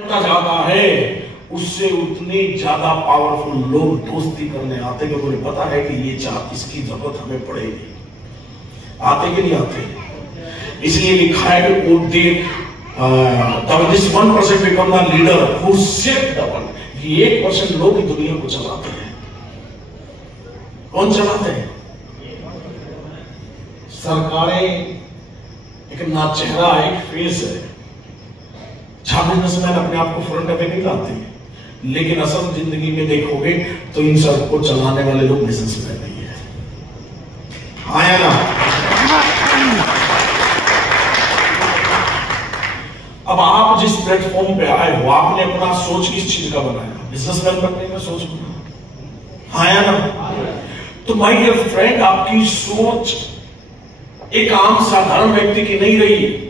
ज्यादा है उससे उतनी ज्यादा पावरफुल लोग दोस्ती करने आते हैं, क्योंकि उन्हें पता है कि ये चाह इसकी जरूरत हमें पड़ेगी। आते कि नहीं आते? इसलिए लिखा है कि 1% become the leader who set double. 1% लोग ही दुनिया को चलाते हैं। कौन चलाते हैं? सरकारें एक ना चेहरा एक फेस है। बिजनेसमैन अपने आप को फ्रंट पे नहीं लाते, लेकिन असल जिंदगी में देखोगे तो इन सबको चलाने वाले लोग बिजनेसमैन नहीं है। आया ना? अब आप जिस प्लेटफॉर्म पे आए हो, आपने अपना सोच किस चीज का बनाया? बिजनेसमैन बनने का सोच बना। आया ना? तो माय डियर फ्रेंड, आपकी सोच एक आम साधारण व्यक्ति की नहीं रही।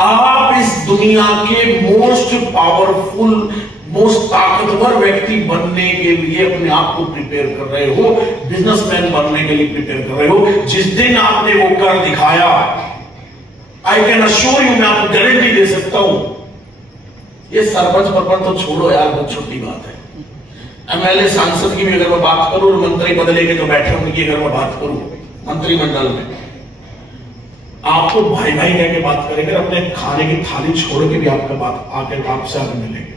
आप इस दुनिया के मोस्ट पावरफुल, मोस्ट ताकतवर व्यक्ति बनने के लिए अपने आप को प्रिपेयर कर रहे हो, बिजनेसमैन बनने के लिए प्रिपेयर कर रहे हो। जिस दिन आपने वो कर दिखाया, आई कैन अश्योर यू, मैं आपको गारंटी दे सकता हूं, ये सरपंच परपंच तो छोड़ो यार, बहुत छोटी बात है। एमएलए सांसद की भी अगर मैं बात करूं और मंत्री बदले के जो बैठे होंगे अगर मैं बात करूं मंत्रिमंडल में, आपको भाई भाई कह के बात करेंगे, अपने खाने की थाली छोड़ के भी आपका बात आकर आपसे आगे मिलेंगे।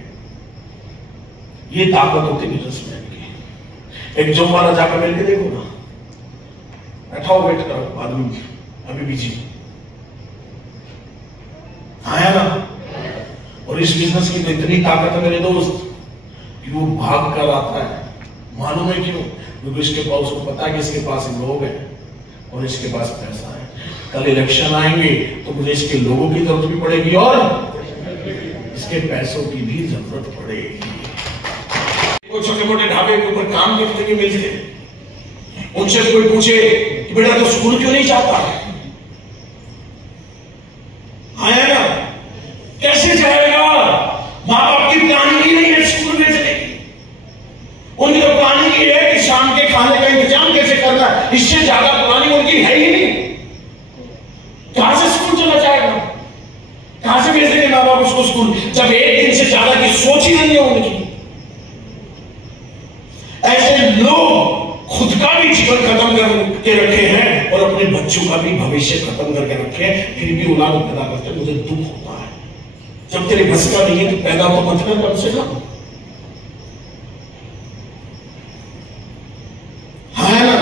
ये ताकत होती है बिजनेसमैन की। एक जॉब वाला जाकर मिलकर देखो ना, बैठा हो, वेट करो, आदमी अभी बिजी आया ना। और इस बिजनेस की तो इतनी ताकत है मेरे दोस्त कि वो भाग कर आता है। मालूम है क्यों? क्योंकि इसके पास, उसको पता है कि इसके पास लोग हैं और इसके पास पैसा है। कल इलेक्शन आएंगे तो मुझे इसके लोगों की जरूरत भी पड़ेगी और इसके पैसों की भी जरूरत पड़ेगी। कोई छोटे मोटे ढाबे के ऊपर काम करते हुए मिलते, उनसे कोई पूछे कि बेटा तो स्कूल क्यों नहीं जाता? आया ना? कैसे जाएगा? माँ बाप की प्लानिंग ही नहीं है स्कूल भेजने की। उनकी तो प्लानिंग ही है कि शाम के खाने का इंतजाम कैसे करना है, इससे ज्यादा प्लानिंग उनकी है ही नहीं। कहां से स्कूल चला जाएगा? कहां से भेजेंगे माँ बाप उसको स्कूल, जब एक दिन से ज्यादा की सोच ही नहीं है उनकी। ऐसे लोग खुद का भी जीवन खत्म करके रखे हैं और अपने बच्चों का भी भविष्य खत्म करके रखे हैं, फिर भी औलाद पैदा करते। मुझे दुख होता है। जब तेरे बस का नहीं है तो पैदा तो मत कर कम से कम। है ना?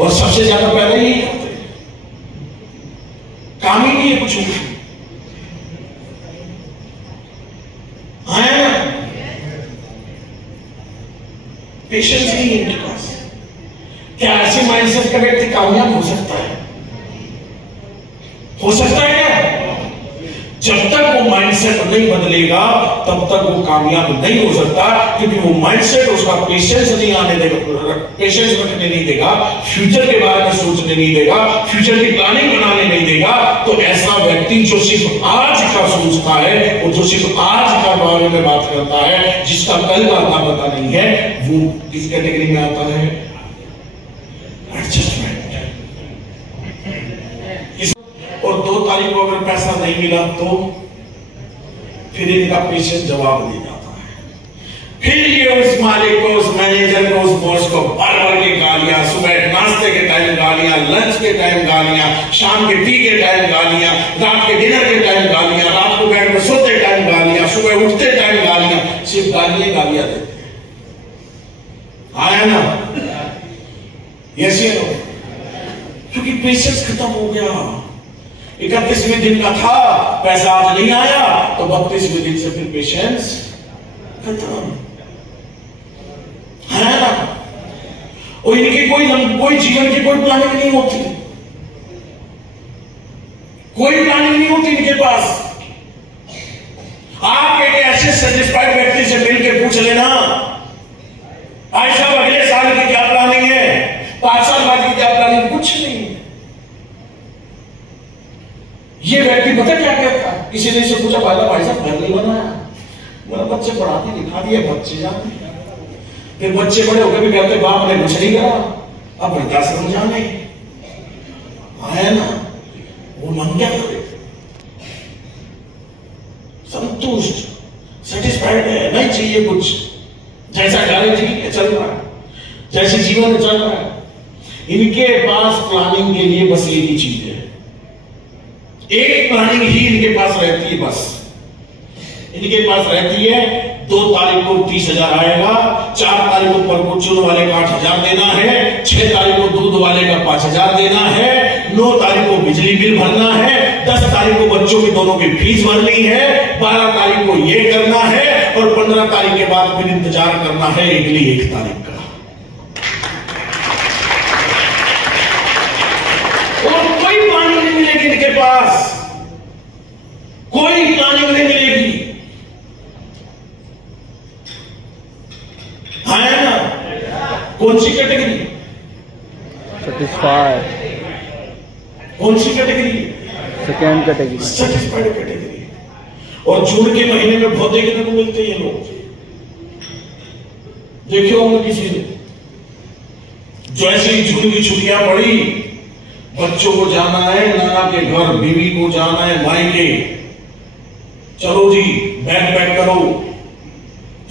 और सबसे ज्यादा पैदा ही करते, काम ही नहीं है कुछ। है ना? पेशेंस नहीं है इनके पास। क्या ऐसे माइंडसेट का व्यक्ति कामयाब हो सकता है? हो सकता है क्या? जब तक वो माइंडसेट नहीं बदलेगा तब तक वो कामयाब नहीं हो सकता, क्योंकि वो माइंडसेट उसका पेशेंस नहीं आने देगा, पेशेंस रखने नहीं देगा, फ्यूचर के बारे में सोचने नहीं देगा, फ्यूचर की प्लानिंग बनाने नहीं देगा। तो ऐसा व्यक्ति जो सिर्फ आज का सोचता है, वो जो सिर्फ आज का बारे में बात करता है, जिसका कल का अता पता नहीं है, वो किस कैटेगरी में आता है? एडजस्टमेंट। और 2 तारीख को अगर पैसा नहीं मिला तो फिर इनका पेशेंट जवाब दे जाता है। फिर ये उस मालिक को, उस मैनेजर को, उस बॉस को भर के गालियां, सुबह नाश्ते के टाइम गालियां, लंच के टाइम गालियां, शाम के टी के टाइम गालियां, रात के डिनर के टाइम गालियां, रात को बेड में सोते टाइम गालियां, सुबह उठते टाइम गालियां, सिर्फ गालियां देते हैं। आया ना? यस, क्योंकि पेशेंस खत्म हो गया। 31वें दिन का था, पैसा आज नहीं आया तो 32वें दिन से फिर पेशेंस खत्म। है ना? और इनकी कोई जीवन की कोई प्लानिंग नहीं होती, कोई प्लानिंग नहीं होती इनके पास। आप एक ऐसे सेटिस्फाइड व्यक्ति से मिलकर पूछ लेना, भाई साहब अगले साल की क्या प्लानिंग है, 5 साल बाद की क्या प्लानिंग? कुछ नहीं। ये व्यक्ति पता क्या कहता है? किसी ने से पूछा, भाई साहब घर नहीं बनाया, मेरा बच्चे पढ़ाते दिखा दिए, बच्चे जाते। फिर बच्चे बड़े होकर भी कहते बाप ने कुछ नहीं करा, अब वृद्धाश्रम जाने। आया ना? वो मन क्या करे? संतुष्ट। सेटिस्फाइड है, नहीं चाहिए कुछ, जैसा गाड़ी ठीक है चल रहा है, जैसे जीवन चल रहा है। इनके पास प्लानिंग के लिए बस एक ही चीज है, एक प्लानिंग ही इनके पास रहती है। बस इनके पास रहती है 2 तारीख को 30,000 आएगा, 4 तारीख को परचून वाले का 8,000 देना है, 6 तारीख को दूध वाले का 5,000 देना है, 9 तारीख को बिजली बिल भरना है, 10 तारीख को बच्चों की दोनों की फीस भरनी है, 12 तारीख को ये करना है और 15 तारीख के बाद फिर इंतजार करना है अगली 1 तारीख का। और कोई प्लानिंग नहीं मिलेगी इनके पास, कोई प्लानिंग नहीं मिलेगी। है ना? कौन सी कैटेगरी? सेटिस्फाइड। कौन सी category? Second category, satisfied category. और जून के महीने में बहुत देखने को मिलते हैं ये लोग, देखे होंगे किसी ने, जैसे ही जून की छुट्टियां पड़ी, बच्चों को जाना है नाना के घर, बीवी को जाना है माई के, चलो जी बैग पैक करो,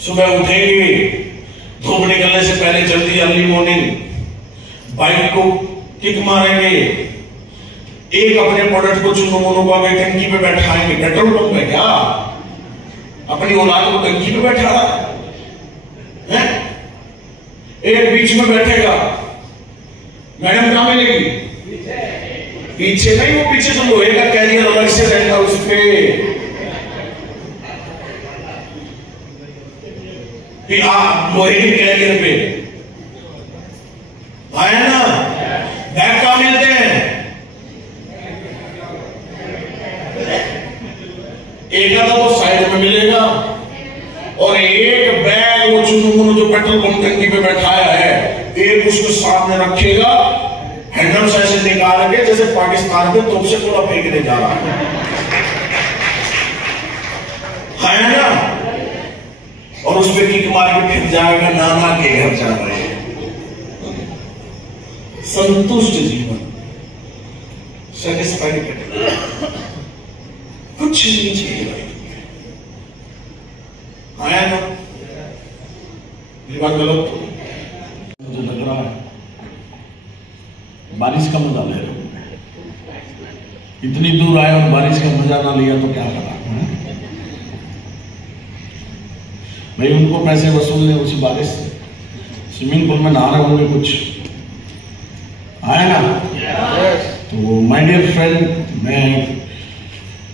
सुबह उठेंगे, धूप निकलने से पहले जल्दी अर्ली मॉर्निंग बाइक को किक मारेंगे, एक अपने प्रोडक्ट को चुनो मोनो का टंकी पे बैठाएंगे, पेट्रोल पंप है क्या, अपनी औलाद को टंकी पे बैठा है, एक बीच में बैठेगा, मैडम कहां मिलेगी? पीछे नहीं, वो पीछे से लोहे का कैरियर अलग से रहता उस पे, लोहे के कैरियर पे आया ना, बैग कहां मिलते हैं? एक आधा तो साइड में मिलेगा और एक बैग वो चुनमुन जो पेट्रोल पंप टंकी पे बैठाया है, एक उसके सामने रखेगा, हैंडल से ऐसे निकाल के जैसे पाकिस्तान के तोप से गोला फेंकने जा रहा है ना, और उस पर किक मार के फिर जाएगा नाना के घर जा रहे हैं। संतुष्ट जीवन, सेटिस्फाइड, कुछ नहीं चाहिए लाइफ में। आया ना? ये बात गलत तो मुझे लग रहा है बारिश का मजा ले रहे हैं, इतनी दूर आए और बारिश का मजा ना लिया तो क्या करा भाई। उनको पैसे वसूलने उसी बारिश से, स्विमिंग पूल में नहा रहे होंगे कुछ, आया ना? तो माय डियर फ्रेंड, मैं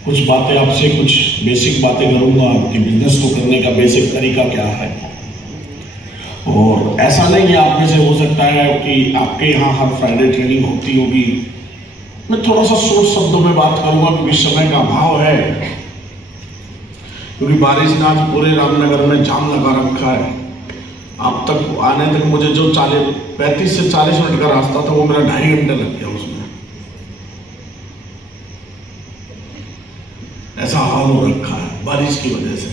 कुछ बातें आपसे, कुछ बेसिक बातें करूंगा कि बिजनेस को करने का बेसिक तरीका क्या है। और ऐसा नहीं कि आप में से हो सकता है कि आपके यहाँ हर फ्राइडे ट्रेनिंग होती होगी। मैं थोड़ा सा सोच शब्दों में बात करूंगा क्योंकि समय का अभाव है, क्योंकि बारिश ने आज पूरे रामनगर में जाम लगा रखा है। आप तक आने तक मुझे जो 35 से 40 मिनट का रास्ता था वो मेरा 2.5 घंटे लग गया उसमें, ऐसा हाल हो रखा है बारिश की वजह से।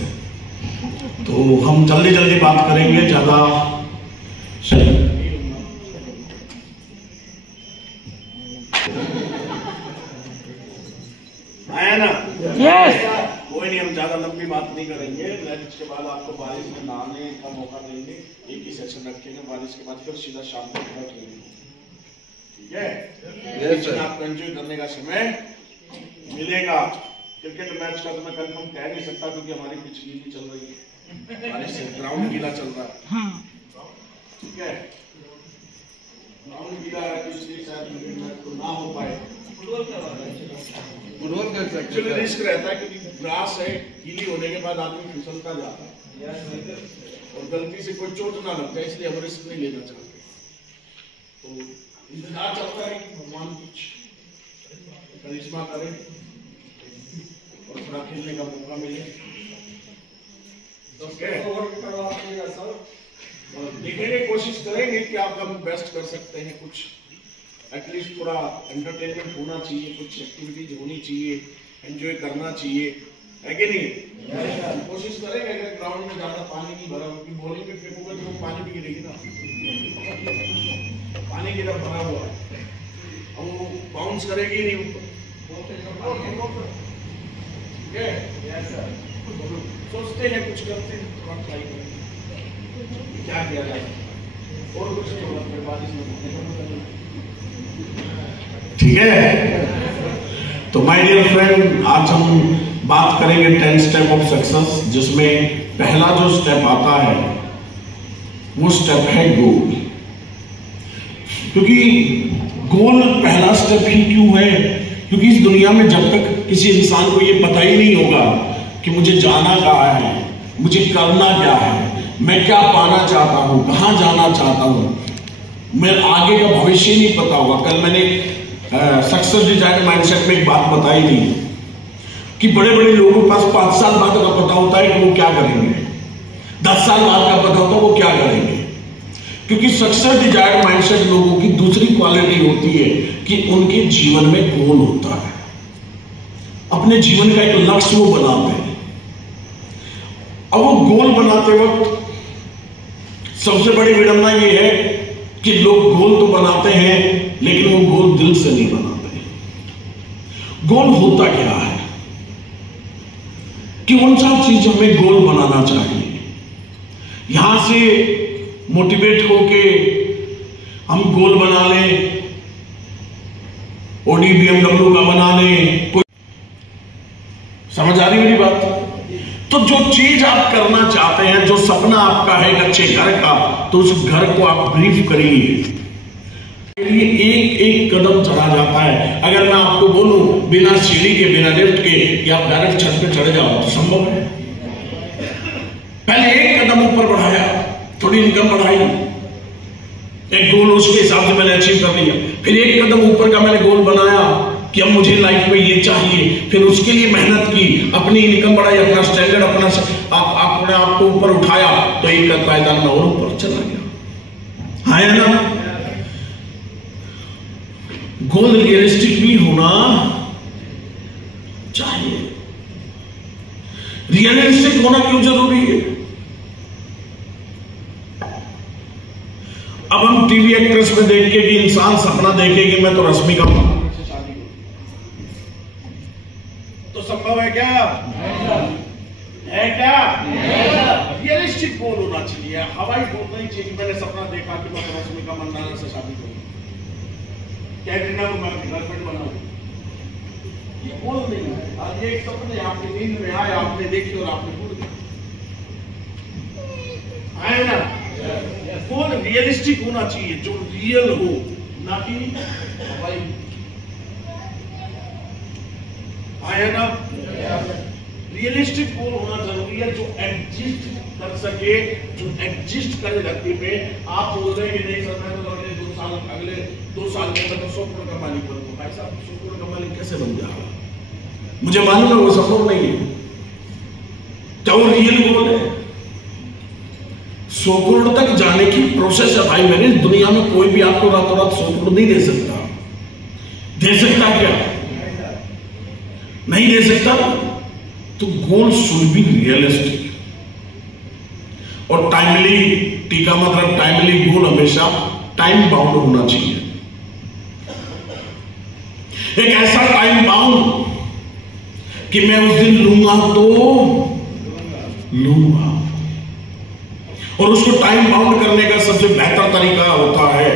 तो हम जल्दी जल्दी बात करेंगे, ज्यादा आया ना? यस। कोई नहीं, हम ज्यादा लंबी बात नहीं करेंगे। लंच के बाद आपको बारिश में नहाने का मौका देंगे, एक ही सेशन रखेंगे, बारिश के बाद फिर सीधा शाम को ट्रेनिंग, ठीक है? आपको एंजॉय करने का समय मिलेगा। क्रिकेट मैच का तो मैं कंफर्म कह नहीं सकता क्योंकि हमारी पिच गीली चल रही है, बारिश से ग्राउंड गीला चल रहा है, ठीक है? ग्राउंड गीला है तो इसलिए शायद मैच तो ना हो पाए। फुटबॉल कर सकते हैं, रिस्क रहता है क्योंकि ग्रास है, गीली होने के बाद आदमी फिसलता जाता है और गलती से कोई चोट ना लगता है, इसलिए हम रिस्क नहीं लेना चाहते। तो इंतजार चलता है कि भगवान कुछ करिश्मा करे और थोड़ा खेलने का मौका मिले। देखेंगे, कोशिश करेंगे कि आप हम बेस्ट कर सकते हैं। कुछ एटलीस्ट थोड़ा एंटरटेनमेंट होना चाहिए, कुछ एक्टिविटीज होनी चाहिए, एंजॉय करना चाहिए, है कि नहीं? कोशिश करेंगे अगर ग्राउंड में ज्यादा पानी नहीं भरा, क्योंकि बॉलिंग पे फेंकोगे तो पानी भी गिरेगी ना, पानी की तरफ भरा हुआ है, अब वो बाउंस करेगी नहीं ऊपर, ठीक है? सोचते हैं कुछ करते हैं, थोड़ा ट्राई करेंगे क्या किया जाए और कुछ नहीं होगा, फिर बारिश में। ठीक है, तो माय डियर फ्रेंड, आज हम बात करेंगे 10 स्टेप ऑफ सक्सेस, जिसमें पहला जो स्टेप आता है वो स्टेप है गोल। क्योंकि गोल पहला स्टेप ही क्यों है? क्योंकि इस दुनिया में जब तक किसी इंसान को ये पता ही नहीं होगा कि मुझे जाना कहाँ है, मुझे करना क्या है, मैं क्या पाना चाहता हूँ, कहाँ जाना चाहता हूँ, मैं आगे का भविष्य नहीं पता होगा। कल मैंने सक्सेस डिजाइन माइंडसेट में एक बात बताई थी कि बड़े बड़े लोगों के पास 5 साल बाद का पता होता है कि वो क्या करेंगे, 10 साल बाद का पता होता है वो क्या करेंगे। क्योंकि सक्सेस डिजायर्ड माइंडसेट लोगों की दूसरी क्वालिटी होती है कि उनके जीवन में गोल होता है, अपने जीवन का एक लक्ष्य वो बनाते हैं। अब वो गोल बनाते वक्त सबसे बड़ी विडंबना ये है कि लोग गोल तो बनाते हैं लेकिन वो गोल दिल से नहीं बनाते। गोल होता क्या है कि उन सब चीजों में गोल बनाना चाहिए। यहां से मोटिवेट होके हम गोल बना लें, ऑडी BMW का बना लें, कोई समझ आ रही मेरी बात? तो जो चीज आप करना चाहते हैं, जो सपना आपका है एक अच्छे घर का, तो उस घर को आप ब्रीफ करिए। एक एक कदम चढ़ा जाता है। अगर मैं आपको बोलूं बिना सीढ़ी के, बिना लिफ्ट के कि आप डायरेक्ट छत पे चढ़ जाओ तो संभव है? पहले एक कदम ऊपर बढ़ाया, थोड़ी इनकम बढ़ाई, एक गोल उसके हिसाब से मैंने अचीव कर लिया, फिर एक कदम ऊपर का मैंने गोल बनाया कि अब मुझे लाइफ में ये चाहिए, फिर उसके लिए मेहनत की, अपनी इनकम बढ़ाई, अपना स्टैंडर्ड, अपना अपने आप को ऊपर उठाया, तो एक पायदान में और ऊपर चला गया। है ना? गोल रियलिस्टिक भी होना चाहिए। रियलिस्टिक होना क्यों जरूरी है? अब हम टीवी एक्ट्रेस में देख के कि इंसान सपना देखे कि मैं तो रश्मिका से शादी करूं, तो संभव है क्या? है क्या? रियलिस्टिक गोल होना चाहिए, हवाई गोल नहीं चाहिए। मैंने सपना देखा कि मैं तो रश्मिका मंदाना से शादी करूं, कैटरीना को मैं गर्लफ्रेंड बनाऊं, ये गोल नहीं है। आज एक सपने आपकी नींद में आए, आपने देखी और आपने भूल गए, है ना? गोल रियलिस्टिक होना चाहिए, जो रियल हो, ना कि हवाई। है ना? रियलिस्टिक गोल होना जरूरी है, जो एग्जिस्ट कर सके, जो एग्जिस्ट करे धरती पे। आप बोल रहे हैं कि नहीं सर, मैं तो अगले 2 साल में मैं तो 100 करोड़ का मालिक बनूंगा। भाई साहब, 100 करोड़ का मालिक कैसे बन जाएगा? मुझे मालूम है वो संभव नहीं है। क्या वो रियल गोल है? 100 करोड़ तक जाने की प्रोसेस है भाई। मैंने इस दुनिया में कोई भी आपको रातों रात 100 करोड़ नहीं दे सकता। दे सकता क्या? नहीं दे सकता। तो गोल शुड बी रियलिस्टिक और टाइमली। टीका मतलब टाइमली गोल हमेशा टाइम बाउंड होना चाहिए। एक ऐसा टाइम बाउंड कि मैं उस दिन लूंगा तो लूंगा। और उसको टाइम बाउंड करने का सबसे बेहतर तरीका होता है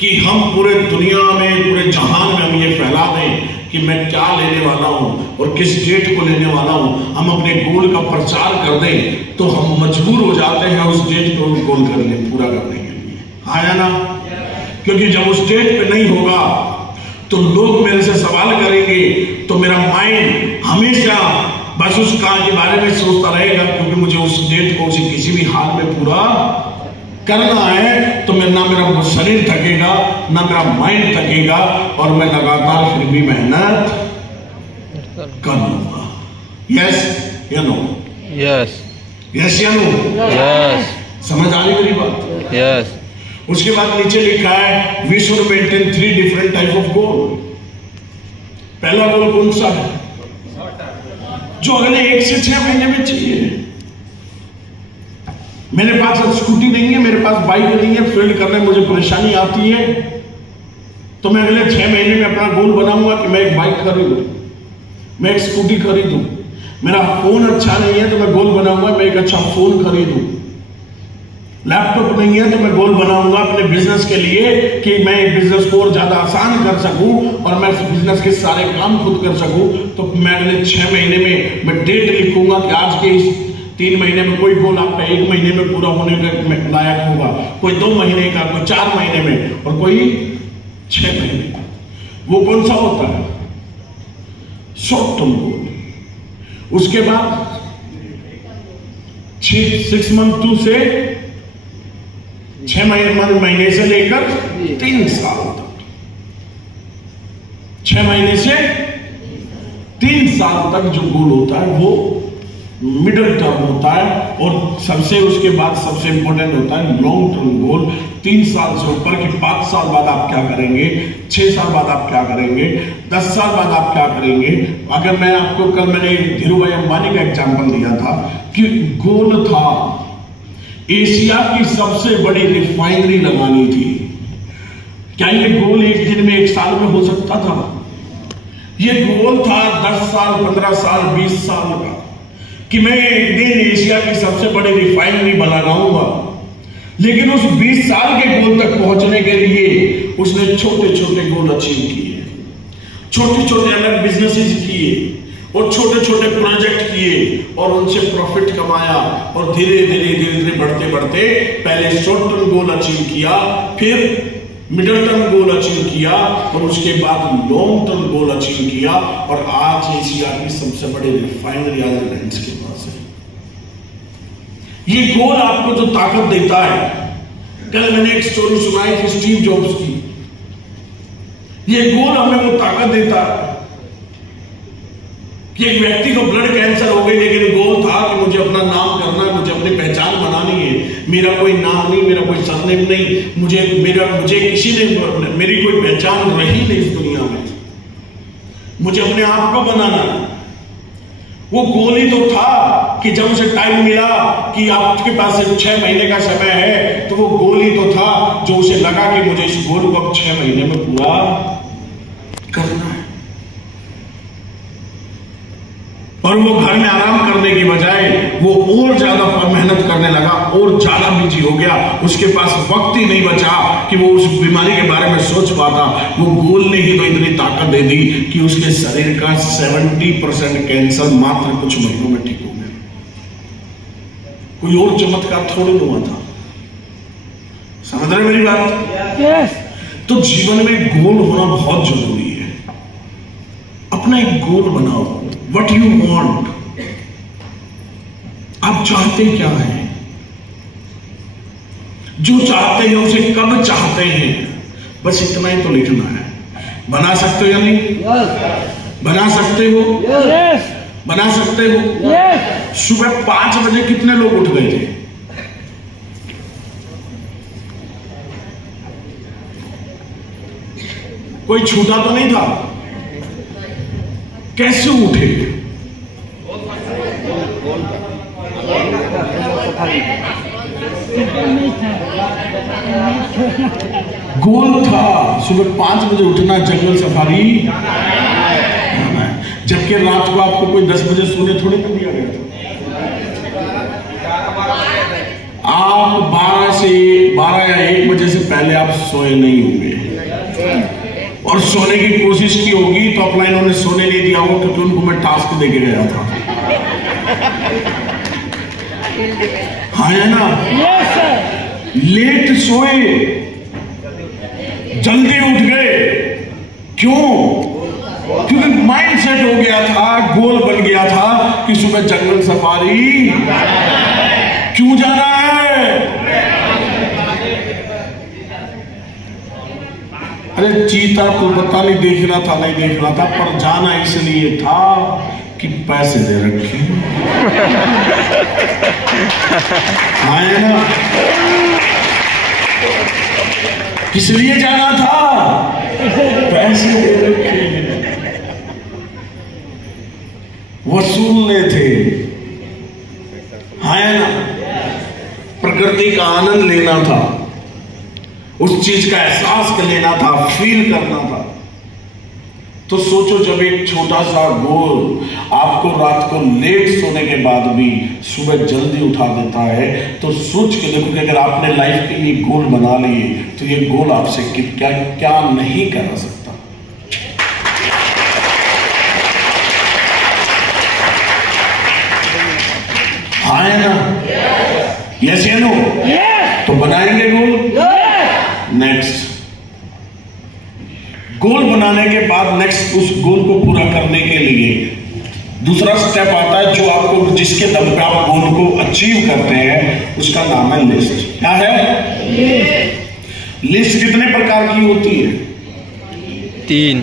कि हम पूरे दुनिया में, पूरे जहान में हम ये फैला दें कि मैं क्या लेने वाला हूं और किस डेट को लेने वाला हूं। हम अपने गोल का प्रचार कर दें तो हम मजबूर हो जाते हैं उस डेट को गोल करने, पूरा करने के लिए। आया ना? क्योंकि जब उस डेट पे नहीं होगा तो लोग मेरे से सवाल करेंगे, तो मेरा माइंड हमेशा बस उस काम के बारे में सोचता रहेगा, क्योंकि मुझे उस डेट को उसे किसी भी हाल में पूरा करना है। तो ना मेरा शरीर थकेगा, ना मेरा माइंड थकेगा, और मैं लगातार फिर भी मेहनत कर लूंगा। यस या नो? यस। यस या नो? यस। समझ आ रही मेरी बात? यस। उसके बाद नीचे लिखा है we should maintain 3 different type of goal. पहला गोल कौन सा है? जो अगले 1 से 6 महीने में चाहिए। मेरे पास स्कूटी नहीं है, मेरे पास बाइक नहीं है, फील्ड करने में मुझे परेशानी आती है, तो मैं अगले 6 महीने में अपना गोल बनाऊंगा कि मैं एक बाइक खरीदूं, मैं एक स्कूटी खरीदूं, मेरा फोन अच्छा नहीं है तो मैं गोल बनाऊंगा मैं एक अच्छा फोन खरीदूं। लैपटॉप नहीं है तो मैं गोल बनाऊंगा अपने बिजनेस के लिए कि मैं बिजनेस को और ज्यादा आसान कर सकूं और मैं बिजनेस के सारे काम खुद कर सकूं। तो मैं अगले 6 महीने में मैं डेट लिखूंगा कि आज के इस 3 महीने में कोई गोल आपका 1 महीने में पूरा होने के लायक होगा, कोई 2 महीने का, कोई 4 महीने में और कोई 6 महीने का। वो कौन सा होता है? Short term goal. उसके बाद 6 मंथ से 6 महीने से लेकर 3 साल तक, 6 महीने से 3 साल तक जो गोल होता है वो मिडिल टर्म होता है। और सबसे उसके बाद सबसे इंपॉर्टेंट होता है लॉन्ग टर्म गोल। 3 साल से ऊपर कि 5 साल बाद आप क्या करेंगे, 6 साल बाद आप क्या करेंगे, 10 साल बाद आप क्या करेंगे। अगर मैं आपको कल मैंने धीरू भाई अंबानी का एग्जाम्पल दिया था कि गोल था एशिया की सबसे बड़ी रिफाइनरी लगानी थी। क्या ये गोल एक दिन में, 1 साल में हो सकता था? ये गोल था 10 साल, 15 साल, 20 साल का कि मैं एक दिन एशिया की सबसे बड़ी रिफाइनरी बनाऊंगा। लेकिन उस 20 साल के गोल तक पहुंचने के लिए उसने छोटे छोटे गोल अचीव किए, छोटे छोटे अलग बिजनेसेस किए और छोटे छोटे प्रोजेक्ट किए और उनसे प्रॉफिट कमाया और धीरे धीरे धीरे धीरे बढ़ते बढ़ते पहले शॉर्ट टर्म गोल अचीव किया, फिर मिडिल टर्म गोल अचीव किया और उसके बाद लॉन्ग टर्म गोल अचीव किया। और आज एशिया की सबसे बड़ी रिफाइनरी आज रिलायंस के पास है। ये गोल आपको जो ताकत देता है, कल मैंने एक स्टोरी सुनाई थी स्टीव जॉब्स की। ये गोल हमें वो ताकत देता है कि एक व्यक्ति को ब्लड कैंसर हो गई लेकिन गोल था कि मुझे अपना नाम करना है, मुझे अपनी पहचान बनानी है। मेरा कोई नाम नहीं, मेरा कोई सरनेम नहीं, मुझे किसी ने, मेरी कोई पहचान रही नहीं इस दुनिया में, मुझे अपने आप को बनाना है। वो गोल ही तो था कि जब उसे टाइम मिला कि आपके पास 6 महीने का समय है, तो वो गोल ही तो था जो उसे लगा कि मुझे इस गोल को अब 6 महीने में पूरा करना है। और वो घर में आराम करने की बजाय वो और ज्यादा मेहनत करने लगा और ज्यादा बिजी हो गया। उसके पास वक्त ही नहीं बचा कि वो उस बीमारी के बारे में सोच पाता। वो गोल ने ही तो इतनी ताकत दे दी कि उसके शरीर का 70% कैंसर मात्र कुछ महीनों में ठीक हो गया। कोई और चमत्कार थोड़ी हुआ था। समझ रहे मेरी बात? yes. तो जीवन में गोल होना बहुत जरूरी है। अपना एक गोल बनाओ। What you want, आप चाहते क्या हैं, जो चाहते हैं उसे कब चाहते हैं, बस इतना ही तो लिखना है। बना सकते हो या नहीं? yes. बना सकते हो? yes. बना सकते हो? yes. सुबह 5 बजे कितने लोग उठ गए थे? कोई छूटा तो नहीं था? कैसे उठे? गोल था सुबह 5 बजे उठना, जंगल सफारी जाना है। जबकि रात को आपको कोई 10 बजे सोने थोड़ी ना दिया गया था। आप 12 या 1 बजे से पहले आप सोए नहीं होंगे और सोने की कोशिश की होगी तो अपना इन्होंने सोने नहीं दिया होगा क्योंकि उनको मैं टास्क देके गया था। हाँ है ना? yes, लेट सोए, जल्दी उठ गए। क्यों? क्योंकि माइंड सेट हो गया था, गोल बन गया था कि सुबह जंगल सफारी क्यों जाना है। अरे चीता तो पता नहीं देख रहा था, नहीं देख रहा था, पर जाना इसलिए था कि पैसे दे रखे। हाँ है ना? किस लिए जाना था? पैसे दे रखे, वसूलने थे। हाँ है ना? प्रकृति का आनंद लेना था, उस चीज का एहसास कर लेना था, फील करना था। तो सोचो, जब एक छोटा सा गोल आपको रात को लेट सोने के बाद भी सुबह जल्दी उठा देता है, तो सोच के देखो कि अगर आपने लाइफ के लिए गोल बना लिए तो ये गोल आपसे क्या क्या नहीं करा सकता। हाँ है ना? यस या नो? तो बनाएंगे गोल। नेक्स्ट, गोल बनाने के बाद नेक्स्ट उस गोल को पूरा करने के लिए दूसरा स्टेप आता है, जो आपको जिसके दम पे आप गोल को अचीव करते हैं, उसका नाम है लिस्ट। क्या है? लिस्ट कितने प्रकार की होती है? 3।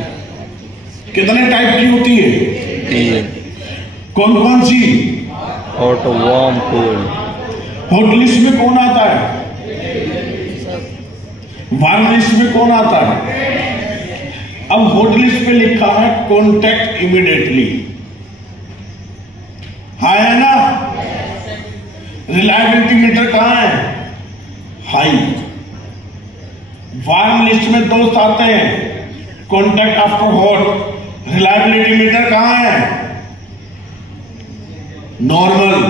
कितने टाइप की होती है? 3। कौन कौन सी? Hot, warm, cold. Hot list में कौन आता है? वार्म लिस्ट में कौन आता है? अब हॉट लिस्ट पे लिखा है कॉन्टैक्ट इमीडिएटली। हाँ है ना? रिलायबिलिटी मीटर कहां है? हाई। वार्म लिस्ट में दोस्त आते हैं, contact after hot. Reliability meter कहां है? Normal.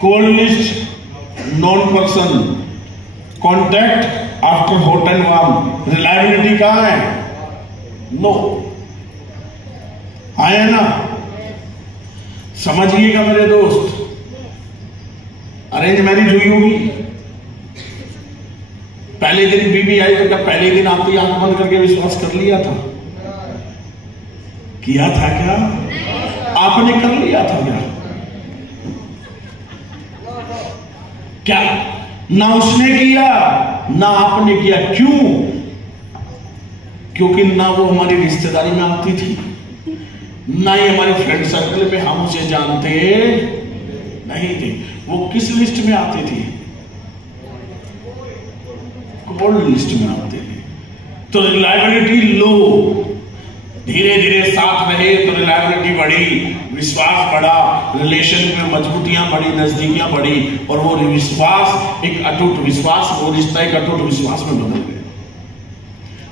Cold list non person, contact after hot and warm. Reliability कहां है? नो। आया ना? समझिएगा मेरे दोस्त, अरेंज मैरिज हुई होगी, पहले दिन बीबी आई तो क्या पहले दिन आती आंख बंद करके विश्वास कर लिया था? किया था क्या? आपने कर लिया था क्या? क्या ना उसने किया ना आपने किया? क्यों? क्योंकि ना वो हमारी रिश्तेदारी में आती थी, ना ही हमारे फ्रेंड सर्कल में हम उसे जानते नहीं थे। वो किस लिस्ट में आती थी? कोल्ड लिस्ट में आते थे। तो रिलायबिलिटी लो, धीरे धीरे साथ रहे तो रिलायबिलिटी बढ़ी, विश्वास बढ़ा, रिलेशन में मजबूतियां बढ़ी, नजदीकियां बढ़ी, और वो विश्वास एक अटूट विश्वास, वो रिश्ता एक अटूट विश्वास में बदल गया।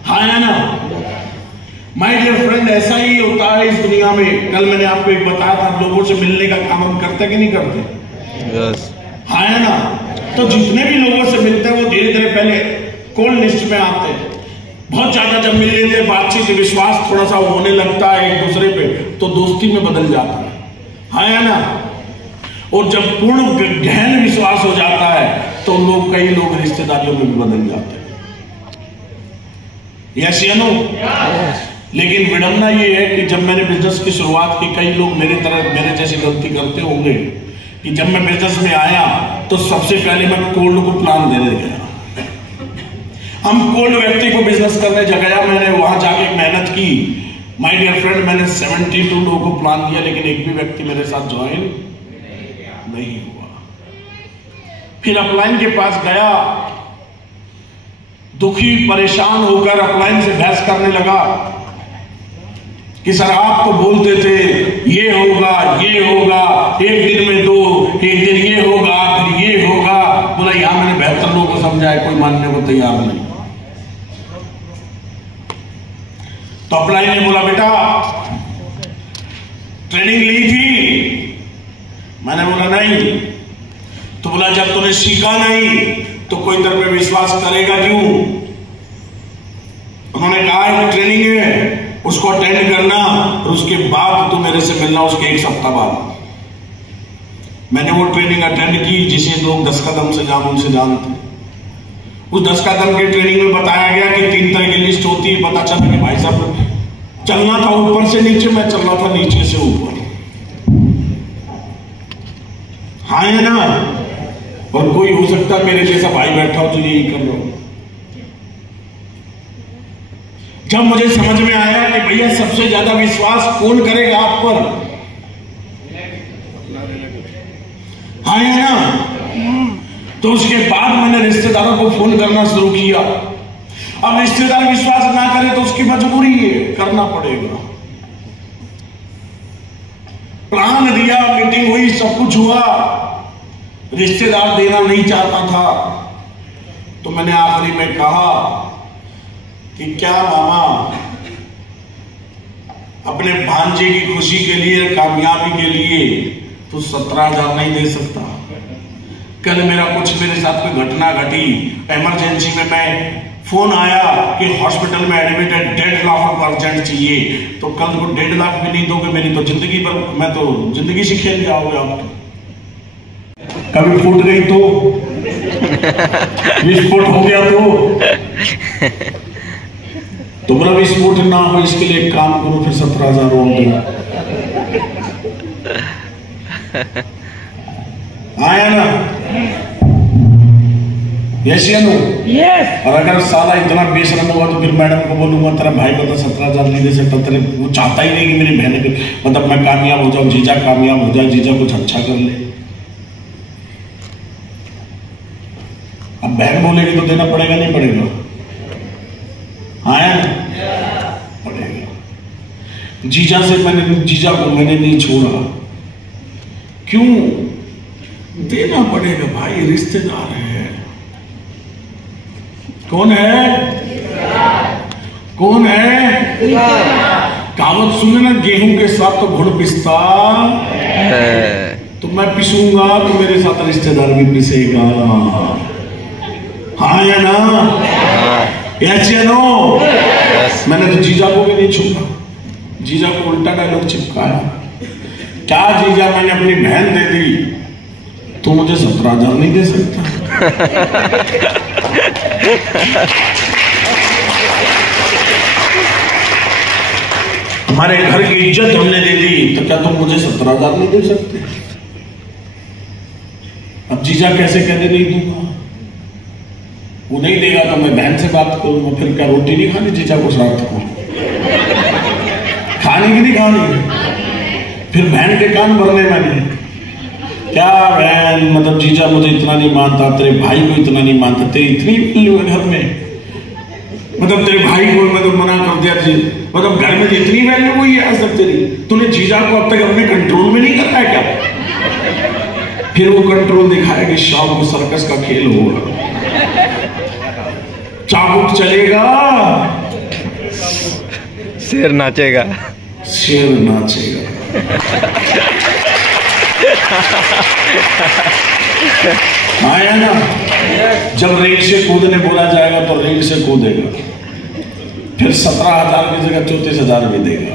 हाँ है ना? माय डियर फ्रेंड, ऐसा ही होता है इस दुनिया में। कल मैंने आपको एक बताया था, लोगों से मिलने का काम हम करते कि नहीं करते? यस। हाँ है ना? तो जितने भी लोगों से मिलते हैं वो धीरे धीरे पहले कोल्ड लिस्ट में आते हैं। बहुत ज्यादा जब मिल लेते हैं, बातचीत, विश्वास थोड़ा सा होने लगता है एक दूसरे पे, तो दोस्ती में बदल जाता है। हाँ है ना? और जब पूर्ण गहन विश्वास हो जाता है तो लोग, कई लोग रिश्तेदारियों में भी बदल जाते हैं। यस या नो? लेकिन विडंबना ये है कि जब मैंने बिजनेस की शुरुआत की, कई लोग मेरे जैसी गलती करते होंगे कि जब मैं बिजनेस में आया तो सबसे पहले मैं कोल्ड को प्लान देने गया। हम कोल्ड व्यक्ति को बिजनेस करने गया, मैंने वहां जाके मेहनत की। माय डियर फ्रेंड, मैंने 72 लोगों को प्लान दिया, लेकिन एक भी व्यक्ति मेरे साथ ज्वाइन नहीं हुआ। फिर अपलाइन के पास गया, दुखी परेशान होकर अपलाइन से बहस करने लगा कि सर आप तो बोलते थे ये होगा, एक दिन में 2, एक दिन ये होगा, फिर ये होगा। बोला यहां मैंने 72 लोगों को समझाया, कोई मानने को तैयार नहीं। तो अपलाइन ने बोला बेटा ट्रेनिंग ली थी? मैंने बोला नहीं। तो बोला जब तूने सीखा नहीं तो कोई तेरे पे विश्वास करेगा क्यों? उन्होंने कहा कि ट्रेनिंग है, उसको अटेंड करना और उसके बाद तू मेरे से मिलना, उसके 1 सप्ताह बाद। मैंने वो ट्रेनिंग अटेंड की जिसे लोग 10 कदम से जामुन से जानते। उस 10 कदम के ट्रेनिंग में बताया गया कि 3 तरह की लिस्ट होती है। पता चला कि भाई साहब चलना था ऊपर से नीचे, मैं चल रहा था नीचे से ऊपर। हाँ है ना? और कोई हो सकता है मेरे जैसा भाई बैठा हो तो यही कर लो। जब मुझे समझ में आया कि भैया सबसे ज्यादा विश्वास कौन करेगा आप पर, हाँ है ना? तो उसके बाद मैंने रिश्तेदारों को फोन करना शुरू किया। अब रिश्तेदार विश्वास ना करे तो उसकी मजबूरी है, करना पड़ेगा। प्लान दिया, मीटिंग हुई, सब कुछ हुआ, रिश्तेदार देना नहीं चाहता था। तो मैंने आखिरी में कहा कि क्या मामा अपने भांजे की खुशी के लिए, कामयाबी के लिए तो 17,000 नहीं दे सकता। कल मेरे साथ कोई घटना घटी, इमरजेंसी में मैं फोन आया कि हॉस्पिटल में एडमिट है, 1.5 लाख अर्जेंट चाहिए, तो कल को 1.5 लाख भी नहीं दोगे, मेरी तो जिंदगी पर, मैं तो जिंदगी से खेल जाओगे आप तो। कभी फूट गई तो, विस्फोट हो गया तो, तुम्हारा विस्फोट ना हो इसके लिए एक काम करो, फिर 17,000 और दो। आया ना? यस या नो? यस। और अगर साला इतना बेशरम होगा तो फिर मैडम को बोलूंगा तेरा भाई बता 17,000 नहीं दे सकता, तेरे वो चाहता ही नहीं कि मेरी बहन मतलब मैं कामयाब हो जाऊं, जीजा कामयाब हो जाए, जीजा कुछ अच्छा कर ले। अब बहन बोलेगी तो देना पड़ेगा नहीं पड़ेगा? आया पड़ेगा। जीजा को मैंने नहीं छोड़ा, क्यों? देना पड़ेगा भाई, रिश्तेदार है। कौन है? कौन है? कहावत सुने ना, गेहूं के साथ तो गुड़ पिसता है, तो मैं पिसूंगा तो मेरे साथ रिश्तेदार भी पिसेगा। हाँ या ना? यस या नो? मैंने तो जीजा को भी नहीं छोड़ा, जीजा को उल्टा डायलॉग चिपकाया। क्या जीजा, मैंने अपनी बहन दे दी तो मुझे 17,000 नहीं दे सकता? हमारे घर की इज्जत हमने दे दी तो क्या तुम मुझे 17,000 नहीं दे सकते? अब जीजा कैसे कहते नहीं दूंगा? वो नहीं देगा तो मैं बहन से बात करूंगा, फिर क्या रोटी नहीं खानी जीजा को साथ को? खाने की नहीं खानी, फिर बहन के कान भरने मैंने। क्या बहन, मतलब जीजा मुझे इतना नहीं मानता, तेरे भाई को इतना नहीं मानता, तेरी इतनी वैल्यू है घर में, मतलब तेरे भाई को मतलब मना कर दिया जी, मतलब घर में इतनी वैल्यू हुई है आज तक तेरी, तूने जीजा को अब तक अपने कंट्रोल में नहीं करता है क्या? फिर वो कंट्रोल दिखाया कि शाम को सर्कस का खेल होगा, चाबुक चलेगा, शेर नाचेगा, शेर नाचेगा। आया ना? जब रेल से कूदने बोला जाएगा तो रेल से कूदेगा, फिर 17,000 की जगह 34,000 भी देगा।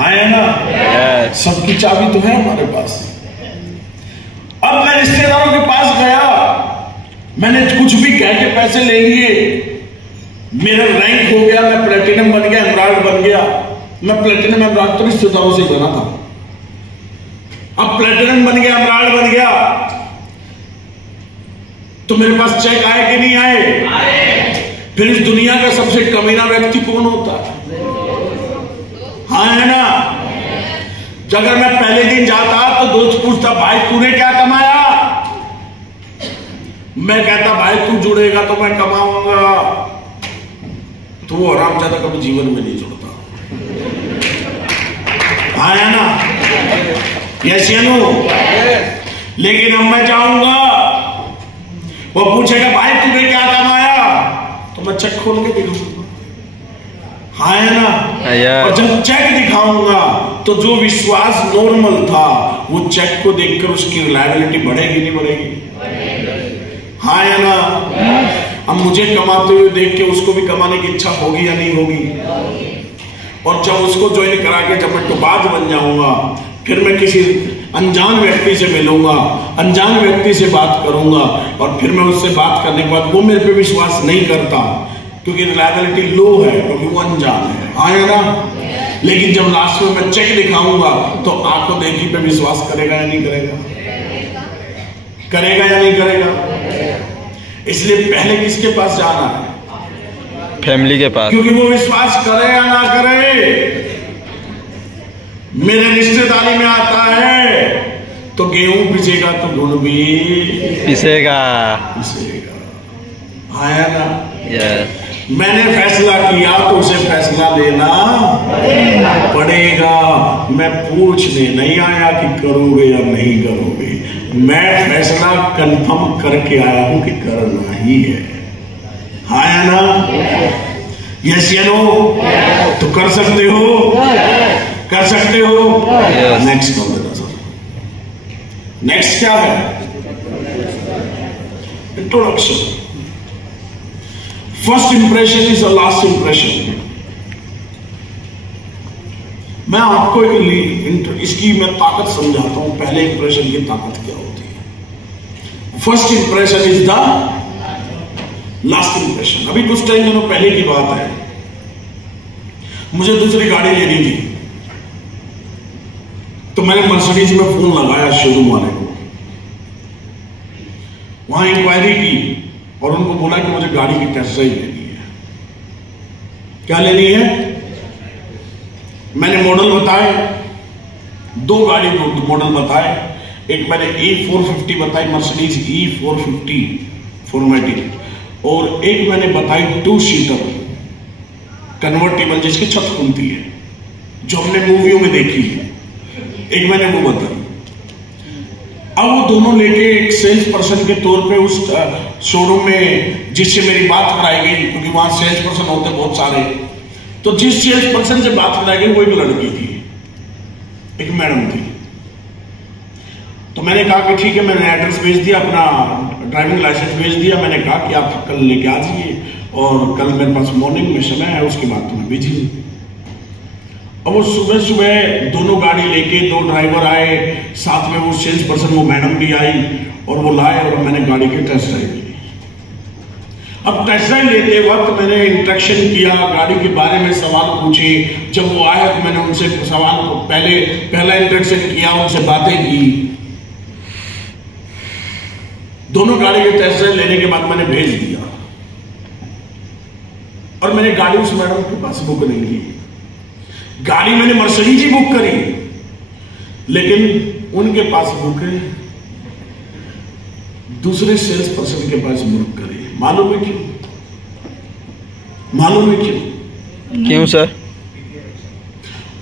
आया ना? सबकी चाबी तो है हमारे पास। अब मैं रिश्तेदारों के पास गया, मैंने कुछ भी कह के पैसे ले लिए, मेरा रैंक हो गया, मैं प्लेटिनम बन गया, एमराल्ड बन गया। मैं प्लेटिनम एमराल्ड तो रिश्तेदारों से ही बना था, अब प्लेटिनम बन गया, एमराल्ड बन गया, तो मेरे पास चेक आए कि नहीं आए? फिर इस दुनिया का सबसे कमीना व्यक्ति कौन होता है? हाँ है ना? अगर मैं पहले दिन जाता तो दोस्त पूछता भाई तूने क्या कमाया, मैं कहता भाई तू जुड़ेगा तो मैं कमाऊंगा, तो वो हरामजादा कभी जीवन में नहीं जुड़ता। हाँ है ना? यस या नो? लेकिन अब मैं जाऊंगा, वो पूछेगा भाई तूने क्या कमाया, तो मैं चेक खोल के दिखाऊंगा। हाँ है ना? और जब चेक दिखाऊंगा तो जो विश्वास नॉर्मल था वो चेक को देखकर उसकी रिलायबिलिटी बढ़ेगी नहीं बढ़ेगी? हाँ है ना? अब मुझे कमाते हुए देख के उसको भी कमाने की इच्छा होगी या नहीं होगी? और जब उसको ज्वाइन करा के जब मैं टोबाज बन जाऊंगा, फिर मैं किसी अनजान व्यक्ति से मिलूंगा, अनजान व्यक्ति से बात करूंगा, और फिर मैं उससे बात करने के बाद वो मेरे पे विश्वास नहीं करता क्योंकि रिलायबिलिटी लो है, क्योंकि वो अनजान है। आया ना? लेकिन जब लास्ट में मैं चेक दिखाऊंगा तो आंखों देखी पे विश्वास करेगा या नहीं करेगा? करेगा या नहीं करेगा? इसलिए पहले किसके पास जाना है? फैमिली के पास, क्योंकि वो विश्वास करे या ना करे, मेरे रिश्तेदारी में आता है तो गेहूं पिसेगा तो गुड़ भी पिसेगा। आया ना? यस। मैंने फैसला किया तो उसे फैसला लेना पड़ेगा। मैं पूछने नहीं आया कि करोगे या नहीं करोगे, मैं फैसला कंफर्म करके आया हूं कि करना ही है। आया ना? यस या नो? तो कर सकते हो, कर सकते हो। नेक्स्ट कौन देना सर? नेक्स्ट क्या है? Introduction. First impression is the last impression. मैं आपको इसकी मैं ताकत समझाता हूं, पहले इंप्रेशन की ताकत क्या होती है। First impression is the last impression. अभी कुछ टाइम दिनों पहले की बात है, मुझे दूसरी गाड़ी लेनी थी, तो मैंने मर्सिडीज में फोन लगाया शोरूम वाले को, वहां इंक्वायरी की और उनको बोला कि मुझे गाड़ी की टेस्ट ड्राइव लेनी है। क्या लेनी है? मैंने मॉडल बताए, दो गाड़ी मॉडल बताए। एक मैंने E450 बताई, मर्सिडीज E450 4मैटिक, और एक मैंने बताई 2 सीटर कन्वर्टेबल जिसकी छत खुलती है, जो हमने मूवियों में देखी है। एक मैंने वो बताई। अब वो दोनों लेके एक सेल्स पर्सन के तौर पे उस शोरूम में जिससे मेरी बात कराई गई, क्योंकि वहां सेल्स पर्सन होते बहुत सारे, तो जिस सेल्स पर्सन से बात कराई गई वो एक लड़की थी, एक मैडम थी। तो मैंने कहा कि ठीक है, मैंने एड्रेस भेज दिया, अपना ड्राइविंग लाइसेंस भेज दिया। मैंने कहा कि आप कल लेके आ जाइए और कल मेरे पास मॉर्निंग में समय है, उसके बाद तुम्हें भेजिए। और वो सुबह सुबह दोनों गाड़ी लेके 2 ड्राइवर आए, साथ में वो सेल्स पर्सन, वो मैडम भी आई, और वो लाए और मैंने गाड़ी की टेस्ट ड्राइव ली। अब टेस्ट ड्राइव लेते वक्त मैंने इंट्रैक्शन किया, गाड़ी के बारे में सवाल पूछे। जब वो आए तो मैंने उनसे सवाल को पहला इंट्रैक्शन किया, उनसे बातें की। दोनों गाड़ी के टेस्ट ड्राइव लेने के बाद मैंने भेज दिया, और मैंने गाड़ी उस मैडम के पास बुक नहीं की। गाड़ी मैंने मर्सिडीज ही बुक करी, लेकिन उनके पास बुक है, दूसरे सेल्स पर्सन के पास बुक करी। मालूम है क्यों? मालूम है क्यों? क्यों सर?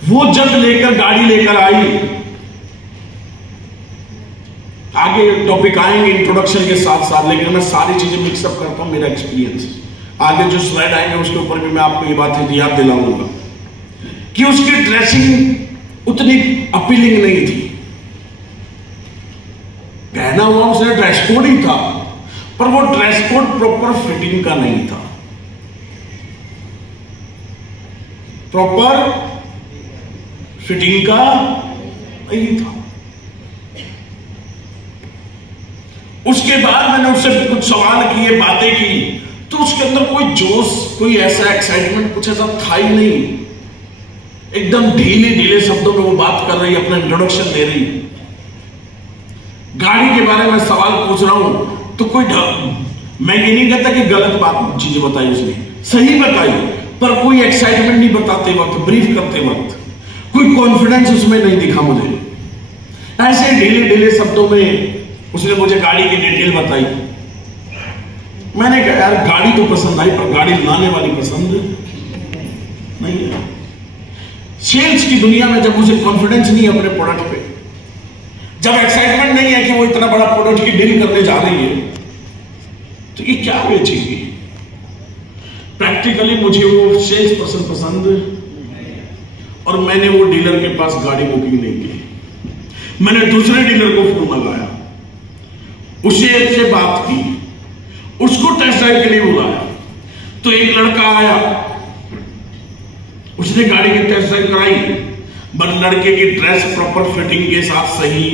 वो जब लेकर गाड़ी लेकर आई, आगे टॉपिक आएंगे इंट्रोडक्शन के साथ साथ, लेकिन मैं सारी चीजें मिक्सअप करता हूं, मेरा एक्सपीरियंस। आगे जो स्लाइड आएंगे उसके ऊपर भी मैं आपको ये बात याद दिलाऊंगा कि उसकी ड्रेसिंग उतनी अपीलिंग नहीं थी। पहना हुआ उसने ड्रेस कोड ही था, पर वो ड्रेस कोड प्रॉपर फिटिंग का नहीं था, प्रॉपर फिटिंग का नहीं था। उसके बाद मैंने उससे कुछ सवाल किए, बातें की, तो उसके अंदर कोई जोश, कोई ऐसा एक्साइटमेंट, कुछ ऐसा था ही नहीं। एकदम ढीले ढीले शब्दों में वो बात कर रही, अपना इंट्रोडक्शन दे रही, गाड़ी के बारे में सवाल पूछ रहा हूं, तो कोई मैं ये नहीं कहता कि गलत बात चीजें बताई उसने, सही बताई, पर कोई एक्साइटमेंट नहीं बताते वक्त, ब्रीफ करते वक्त कोई कॉन्फिडेंस उसमें नहीं दिखा मुझे। ऐसे ढीले ढीले शब्दों में उसने मुझे गाड़ी की डिटेल बताई। मैंने कहा यार गाड़ी तो पसंद आई, पर गाड़ी लाने वाली पसंद नहीं है। सेल्स की दुनिया में जब मुझे कॉन्फिडेंस नहीं है अपने प्रोडक्ट पे, जब एक्साइटमेंट नहीं है कि वो इतना बड़ा प्रोडक्ट की डील करने जा रही है, तो ये क्या बेचेगी? प्रैक्टिकली मुझे वो सेल्स पर्सन पसंद, और मैंने वो डीलर के पास गाड़ी बुकिंग नहीं की। मैंने दूसरे डीलर को फोन लगाया, उससे बात की, उसको टेस्ट ड्राइव के लिए बुलाया। तो एक लड़का आया, उसने गाड़ी की टेस्ट ड्राइव कराई, बट लड़के की ड्रेस प्रॉपर फिटिंग के साथ, सही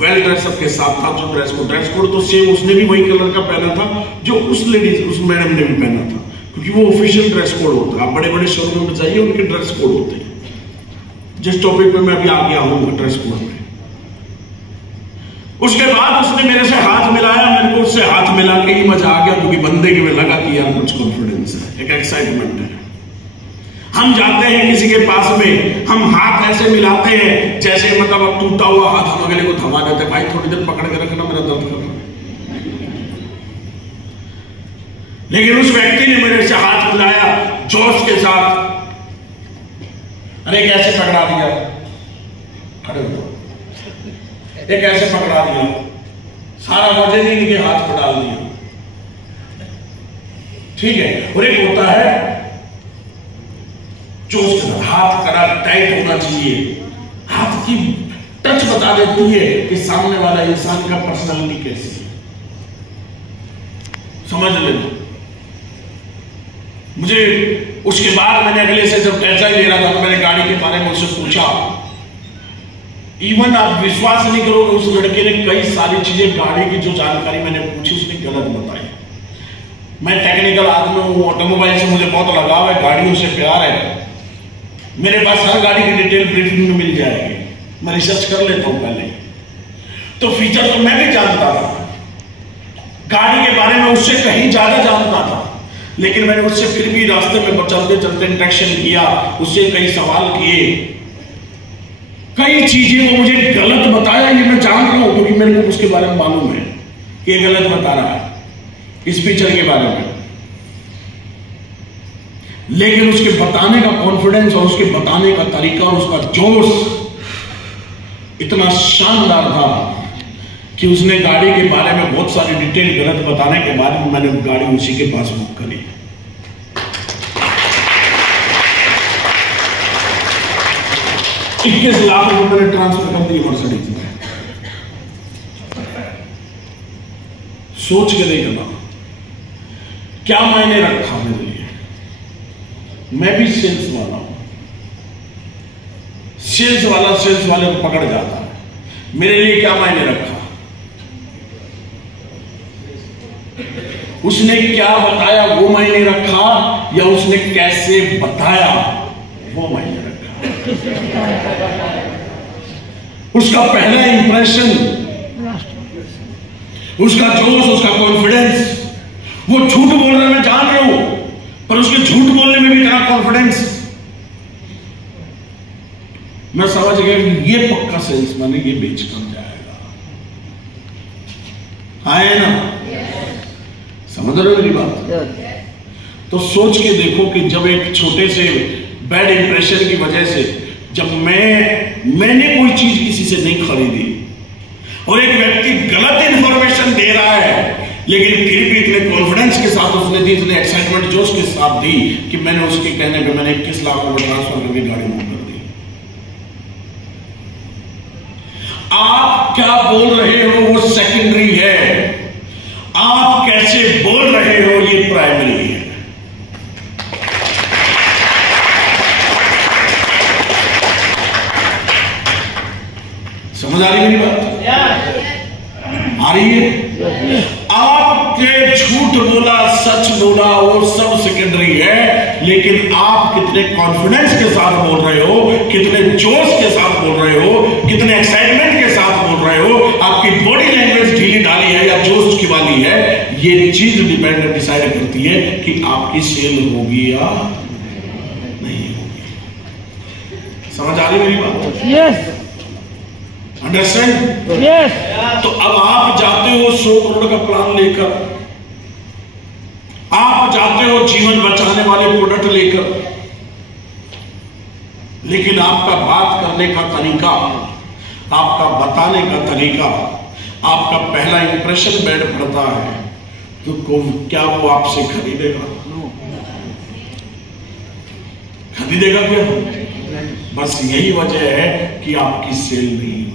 वेल ड्रेसअप के साथ था। जो ड्रेस कोड तो सेम उसने भी वही कलर का पहना था जो उस लेडीज, उस मैडम ने भी पहना था, क्योंकि वो ऑफिशियल ड्रेस कोड होता है। आप बड़े बड़े शोरूम में जाइए, उनके ड्रेस कोड होते हैं। जिस टॉपिक पे मैं अभी आगे आऊंगा ड्रेस कोड में। उसके बाद उसने मेरे से हाथ मिलाया, मेरे को उससे हाथ मिला के ही मजा आ गया, क्योंकि बंदे के में लगा कि यार कुछ कॉन्फिडेंस है, एक एक्साइटमेंट है। हम जाते हैं किसी के पास में, हम हाथ ऐसे मिलाते हैं जैसे मतलब अब टूटा हुआ हाथ हम अगले को थमा देते हैं, भाई थोड़ी देर पकड़ के रखना, मेरा दर्द कर रहा है। लेकिन उस व्यक्ति ने मेरे से हाथ मिलाया जोश के साथ, अरे कैसे पकड़ा दिया, खड़े हो, एक ऐसे पकड़ा दिया, सारा वजन ही इनके हाथ पर डाल दिया। ठीक है। और एक होता है जोश के साथ। हाथ कड़ा टाइट होना चाहिए, हाथ की टच बता देती है कि सामने वाला इंसान का पर्सनालिटी कैसी है, समझ लेना। मुझे उसके बाद मैंने अगले से जब पैसा ले रहा था तो मैंने गाड़ी के बारे में उससे पूछा। इवन आप विश्वास नहीं करोगे, उस लड़के ने कई सारी चीजें, गाड़ी की जो जानकारी मैंने पूछी उसने गलत बताई। मैं टेक्निकल आदमी हूं, ऑटोमोबाइल से मुझे बहुत लगाव है, गाड़ियों से प्यार है, मेरे पास हर गाड़ी की डिटेल ब्रीफिंग में मिल जाएगी, मैं रिसर्च कर लेता हूं पहले। तो फीचर तो मैं भी जानता था, गाड़ी के बारे में उससे कहीं ज्यादा जानता था, लेकिन मैंने उससे फिर भी रास्ते में चलते चलते इंटरेक्शन किया, उससे कई सवाल किए, कई चीजें वो मुझे गलत बताया, ये मैं जान रहा हूं क्योंकि मेरे को उसके बारे में मालूम है कि ये गलत बता रहा है इस फीचर के बारे में। लेकिन उसके बताने का कॉन्फिडेंस और उसके बताने का तरीका और उसका जोश इतना शानदार था कि उसने गाड़ी के बारे में बहुत सारी डिटेल गलत बताने के बाद में मैंने गाड़ी उसी के पास बुक करी। $21 लाख मैंने ट्रांसफर कर दी मर्सिडीज में। सोच के देखना क्या मायने रखा मेरे लिए। मैं भी सेल्स वाला हूं, सेल्स वाले को पकड़ जाता है, मेरे लिए क्या मायने रखा, उसने क्या बताया वो मायने रखा, या उसने कैसे बताया वो मायने रखा। उसका पहला इंप्रेशन, उसका जोश, उसका कॉन्फिडेंस, वो झूठ बोल रहा है मैं जान रहा हूं, पर उसके झूठ बोलने में भी इतना कॉन्फिडेंस, मैं समझ गया कि ये पक्का सेल्समैन है, ये बेच कर जाएगा। है ना? समझ रहे हो मेरी बात? तो सोच के देखो कि जब एक छोटे से बैड इंप्रेशन की वजह से जब मैंने कोई चीज किसी से नहीं खरीदी और एक व्यक्ति गलत इंफॉर्मेशन दे रहा है, लेकिन फिर भी इतने कॉन्फिडेंस के साथ उसने दी, इतने एक्साइटमेंट जोश के साथ दी कि मैंने उसके कहने पे मैंने 21 लाख रुपए ट्रांसफर करके गाड़ी बुक कर दी। आप क्या बोल रहे हो वो सेकेंडरी है, आप कैसे बोल रहे हो ये प्राइमरी है। समझ आ रही मेरी बात? आ रही है? आपके झूठ बोला सच बोला वो सब सेकेंडरी है, लेकिन आप कितने कॉन्फिडेंस के साथ बोल रहे हो, कितने जोश के साथ बोल रहे हो, कितने एक्साइटमेंट के साथ बोल रहे हो, आपकी बॉडी लैंग्वेज ढीली ढाली है या जोश की वाली है, ये चीज डिसाइड करती है कि आपकी सेल होगी या नहीं होगी। समझ आ रही मेरी बात? यस। अंडरस्टैंड? यस। तो अब आप जाते हो 100 करोड़ का प्लान लेकर, आप जाते हो जीवन बचाने वाले प्रोडक्ट लेकर, लेकिन आपका बात करने का तरीका, आपका बताने का तरीका, आपका पहला इंप्रेशन बैड पड़ता है, तो क्या वो आपसे खरीदेगा? खरीदेगा क्या? बस यही वजह है कि आपकी सेल नहीं होती।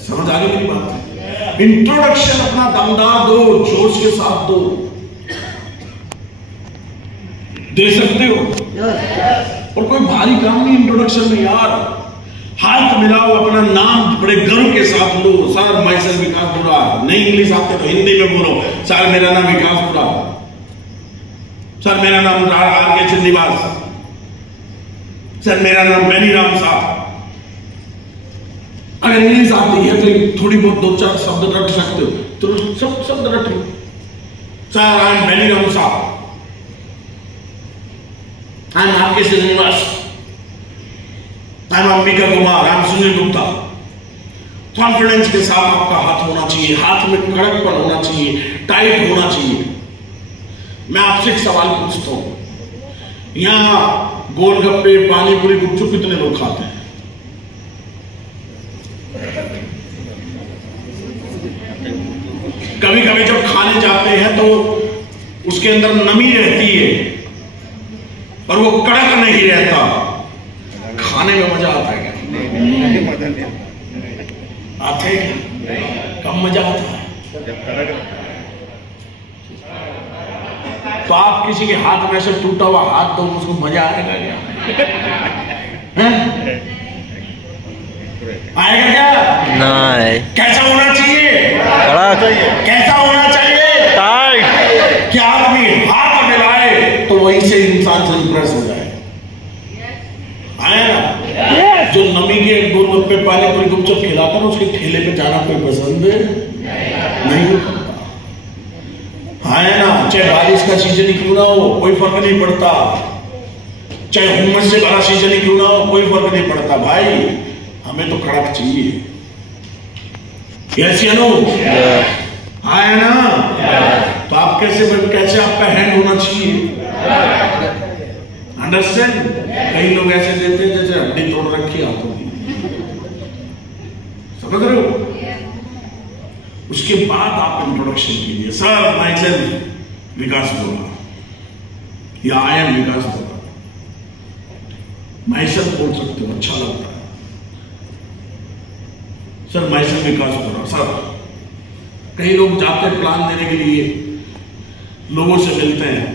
समझ आ गई मेरी बात? इंट्रोडक्शन अपना दमदार दो, जोश के साथ दो, दे सकते हो। और कोई भारी काम नहीं इंट्रोडक्शन में यार, हाथ मिलाओ, अपना नाम बड़े गर्व के साथ लो। सर मैं सर विकास बुरा, नहीं इंग्लिश आते तो हिंदी में बोलो, सर मेरा नाम विकास बुरा, सर मेरा नाम आर.के. श्रीनिवास, सर मेरा नाम बेनी राम साहब। अगर इंग्लिश आती है तो थोड़ी बहुत 2-4 शब्द रट सकते हो तो सब शब्द रटो। Sir I am Beni Ram Sahab, I am R K. Srinivas, I am Ambika Kumar, I am Sunil Gupta. Confidence के साथ आपका हाथ होना चाहिए, हाथ में कड़कपन होना चाहिए, टाइट होना चाहिए। मैं आपसे एक सवाल पूछता हूं, यहां गोलगप्पे, पानीपुरी, गुपचुप कितने लोग खाते हैं? कभी कभी जब खाने जाते हैं तो उसके अंदर नमी रहती है और वो कड़क नहीं रहता। खाने में मजा आता है क्या? आता है क्या? कम मजा आता है। तो आप किसी के हाथ में से टूटा हुआ हाथ तो उसको मजा आएगा क्या? आएगा क्या? नहीं। कैसा होना चाहिए? कड़क। कैसा होना चाहिए? टाइट। कि आदमी हाथ मिलाए तो वहीं से इंसान से इंप्रेस हो जाए। आया ना? जो नमी के गोलगप्पे पानी पूरी गुपचुप खिलाकर उसके ठेले पे जाना कोई पसंद नहीं करता। आया ना? चाहे बारिश का सीजन ही क्यों ना हो, कोई फर्क नहीं पड़ता। चाहे हुम्मस से भरा सीजन ही क्यों ना हो, कोई फर्क नहीं पड़ता। भाई हमें तो कड़क चाहिए। कैसे अनु? आया ना? तो आप कैसे आपका हैंड होना चाहिए? अंडरस्टैंड? कई लोग ऐसे देते हैं जैसे हड्डी तोड़ रखी हाथों की। समझ रहे हो? उसके बाद आप इंट्रोडक्शन कीजिए। सर माई सेल्फ विकास बोला या आई एम विकास बोला। माई सेल्फ बोल सकते हो, अच्छा लगता है। सर माई सेल्फ विकास बोला। सर कई लोग जाते हैं प्लान देने के लिए, लोगों से मिलते हैं।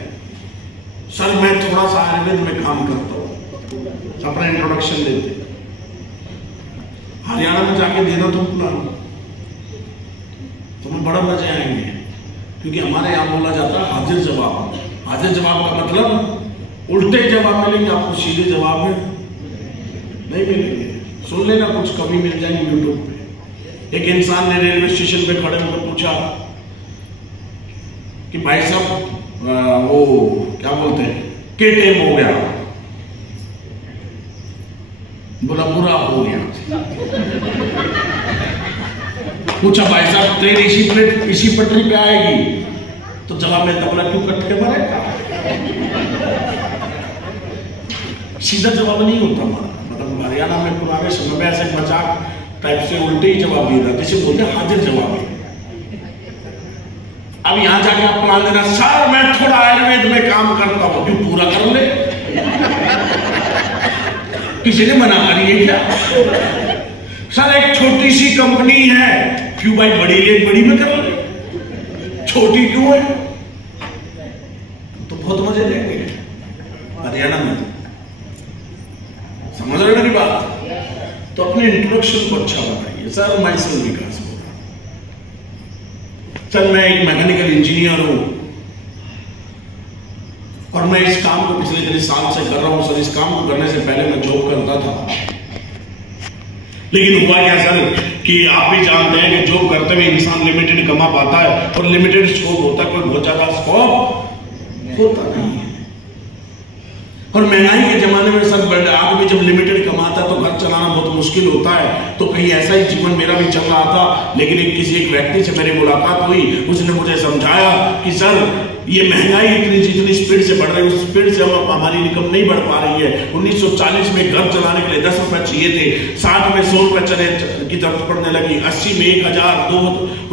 सर मैं थोड़ा सा आयुर्वेद में काम करता हूं, अपना इंट्रोडक्शन देते। हरियाणा में जाके देना तो प्लान, तुम्हें बड़ा मजे आएंगे। क्योंकि हमारे यहां बोला जाता है हाजिर जवाब। हाजिर जवाब का मतलब उल्टे जवाब मिलेंगे आपको, सीधे जवाब में नहीं मिलेंगे। सुन लेना, कुछ कभी मिल जाएंगे यूट्यूब पे। एक इंसान ने रेलवे स्टेशन पे खड़े होकर पूछा कि भाई साहब वो क्या बोलते हैं के टाइम हो गया? बोला बुरा हो गया। पूछा भाई साहब ट्रेन इसी पटरी पे आएगी? तो जवाब में तबला क्यों कट के मरेगा? सीधा जवाब नहीं होता हमारा। मतलब हरियाणा में पुराने समय में ऐसे मजाक टाइप से उल्टे ही जवाब दिया था, जिसे बोलते हाजिर जवाब है। अब यहां जाके आप प्लान देना, सर मैं थोड़ा आयुर्वेद में काम करता हूं, क्यों पूरा कर ले? किसी ने मना करी है क्या? सर एक छोटी सी कंपनी है, क्यों भाई बड़ी ले बड़ी में कर ले, छोटी क्यों है? तो बहुत मजे लेंगे हरियाणा में। समझ रहे मेरी बात? तो अपने इंट्रोडक्शन को अच्छा बनाइए। सर माई सेल्फ विकास बोला। सर मैं एक मैकेनिकल इंजीनियर हूं और मैं इस काम को पिछले 3 साल से कर रहा हूं। सर इस काम को करने से पहले मैं जॉब करता था, लेकिन हुआ क्या सर कि आप भी जानते हैं कि जॉब करते हुए इंसान लिमिटेड कमा पाता है और लिमिटेड स्कोप होता है, कोई बहुत ज्यादा स्कोप होता नहीं है। और महंगाई के जमाने में सर आदमी जब लिमिटेड कमाता है तो घर चलाना बहुत मुश्किल होता है। तो कहीं ऐसा ही जीवन मेरा भी चल रहा था। लेकिन किसी एक व्यक्ति से मेरी मुलाकात हुई, उसने मुझे समझाया कि सर ये महंगाई जितनी स्पीड से बढ़ रही है, उस स्पीड से हमारी इनकम नहीं बढ़ पा रही है। 1940 में घर चलाने के लिए 10 रुपए चाहिए थे, 60 में 100 रुपए चले की जरूरत पड़ने लगी, 80 में 1000, 2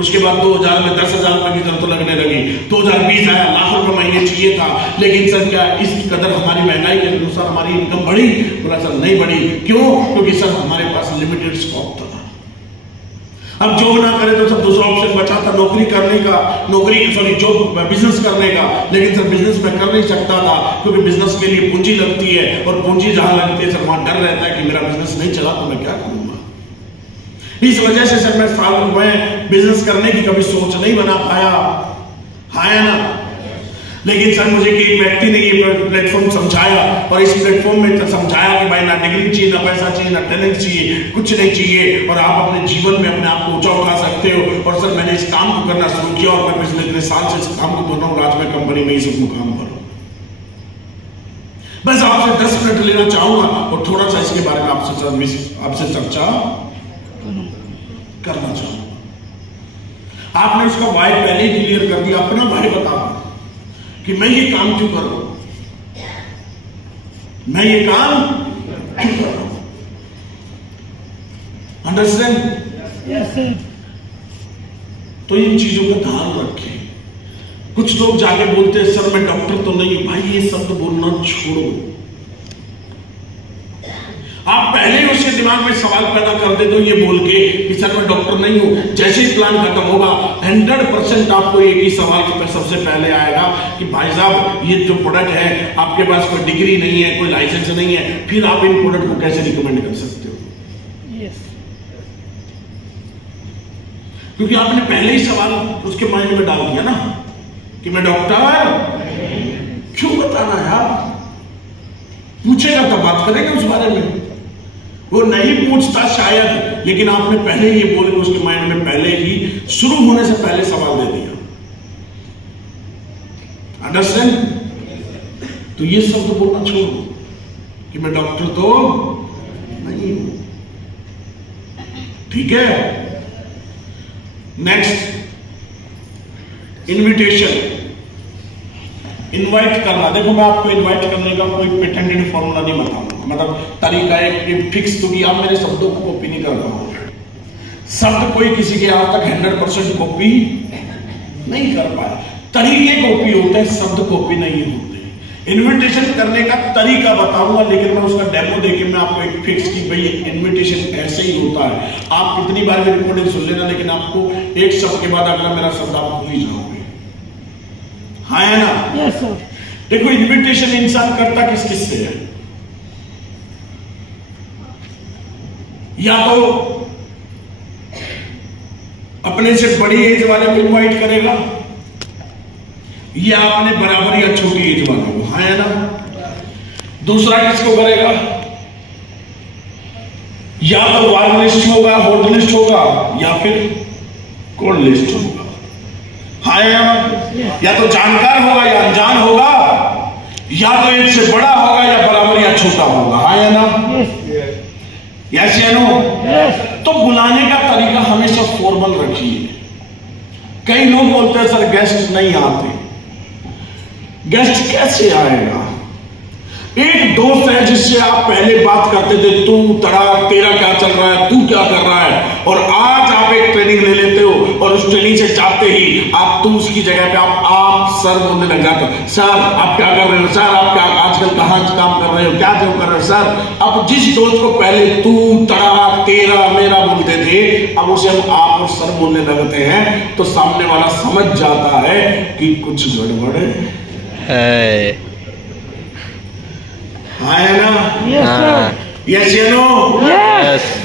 उसके बाद 2000 में 10,000 रुपए की जरूरत लगने लगी, 2020 आया, लाख रुपए महीने चाहिए था। लेकिन सर क्या इस कदर हमारी महंगाई के अनुसार हमारी इनकम बढ़ी? बोला सर नहीं बढ़ी। क्यों? क्योंकि सर हमारे पास लिमिटेड स्कोप था। अब जॉब ना करे तो सब दूसरा ऑप्शन बचा था नौकरी करने का, जॉब बिजनेस करने का। लेकिन सर बिजनेस में कर नहीं सकता था क्योंकि बिजनेस के लिए पूंजी लगती है और पूंजी जहां लगती है सर वहां डर रहता है कि मेरा बिजनेस नहीं चला तो मैं क्या करूंगा। इस वजह से सर मैं साल में बिजनेस करने की कभी सोच नहीं बना पाया। हाँ ना? लेकिन सर मुझे एक व्यक्ति ने ये प्लेटफॉर्म समझाया और इस प्लेटफॉर्म में समझाया कि भाई ना डिग्री चाहिए, ना पैसा चाहिए, ना टैलेंट चाहिए, कुछ नहीं चाहिए और आप अपने जीवन में अपने आप को ऊंचा उठा सकते हो। और सर मैंने इस काम को करना शुरू किया और मैं पिछले 3 साल से इस काम को कर रहा हूँ। आज मैं कंपनी में ही सब काम कर रहा हूँ। बस आपसे 10 मिनट लेना चाहूंगा और थोड़ा सा इसके बारे में आपसे चर्चा करना चाहूंगा। आपने उसका वाई पहले ही क्लियर कर दिया, अपना भाई बता कि मैं ये काम क्यों कर रहा हूं, मैं ये काम क्यों कर रहा हूं। अंडरस्टैंड? तो इन चीजों का ध्यान रखें। कुछ लोग जाके बोलते हैं सर मैं डॉक्टर तो नहीं हूं। भाई ये शब्द बोलना छोड़ो। आप पहले ही उसके दिमाग में सवाल पैदा कर दे दो ये बोल के कि सर मैं डॉक्टर नहीं हूं। जैसे ही प्लान खत्म होगा 100% आपको एक ही सवाल सबसे पहले आएगा कि भाई साहब ये जो प्रोडक्ट है आपके पास कोई डिग्री नहीं है, कोई लाइसेंस नहीं है, फिर आप इन प्रोडक्ट को कैसे रिकमेंड कर सकते हो? क्योंकि आपने पहले ही सवाल उसके माइंड में डाल दिया ना कि मैं डॉक्टर। क्यों बताना यार? पूछेगा तो बात करेंगे उस बारे में। वो नहीं पूछता शायद, लेकिन आपने पहले ये बोल के उसके माइंड में पहले ही शुरू होने से पहले सवाल दे दिया। अंडरस्टैंड? तो ये शब्द बोलना छोड़ो कि मैं डॉक्टर तो नहीं हूं। ठीक है। Next, invitation. इनवाइट करना। देखो मैं आपको इनवाइट करने का कोई पेटेंटेड फॉर्मूला नहीं बताऊंगा, मतलब तरीका एक फिक्स, क्योंकि आप मेरे शब्दों को कॉपी नहीं कर पाओगे। शब्द कोई किसी के आज तक 100% कॉपी नहीं कर पाया। तरीके कॉपी होते हैं, शब्द कॉपी नहीं होते। इन्विटेशन करने का तरीका बताऊंगा, लेकिन मैं उसका डेमो देके मैं आपको एक फिक्स की भाई इन्विटेशन ऐसे ही होता है। आप कितनी बार भी रिकॉर्डिंग सुन लेना, लेकिन आपको एक शब्द के बाद अगला मेरा शब्द आप भूल ही जाओगे। हाँ है ना? Yes sir. देखो इन्विटेशन इंसान करता किस किस से है? या तो अपने से बड़ी एज वाले को इनवाइट करेगा, या अपने बराबर या छोटी एज वाले को। हाँ है ना? दूसरा किसको करेगा? या तो वार्म लिस्ट होगा, हॉट लिस्ट होगा, या फिर कोल्ड लिस्ट होगा। हाँ या तो जानकार होगा या अनजान होगा, या तो एक से बड़ा होगा या बराबर या छोटा होगा। हाँ या ना? यस या नो? तो बुलाने का तरीका हमेशा फॉर्मल रखिए। कई लोग बोलते हैं सर गेस्ट नहीं आते। गेस्ट कैसे आएगा? एक दोस्त है जिससे आप पहले बात करते थे, तू तेरा क्या चल रहा है, तू क्या कर रहा है, और आज आप एक ट्रेनिंग ले लेते हो और उस ट्रेनिंग से जाते ही आप तू उसकी जगह पे आप सर बोलने लग जाते हो। सर आप क्या कर रहे हो? सर आप क्या आजकल कहां काम कर रहे हो? क्या जो कर रहे हो? सर अब जिस दोस्त को पहले तू तेरा मेरा बोलते थे, अब उसे हम आप और सर बोलने लगते हैं, तो सामने वाला समझ जाता है कि कुछ गड़बड़ है। हाँ है ना? यस या नो?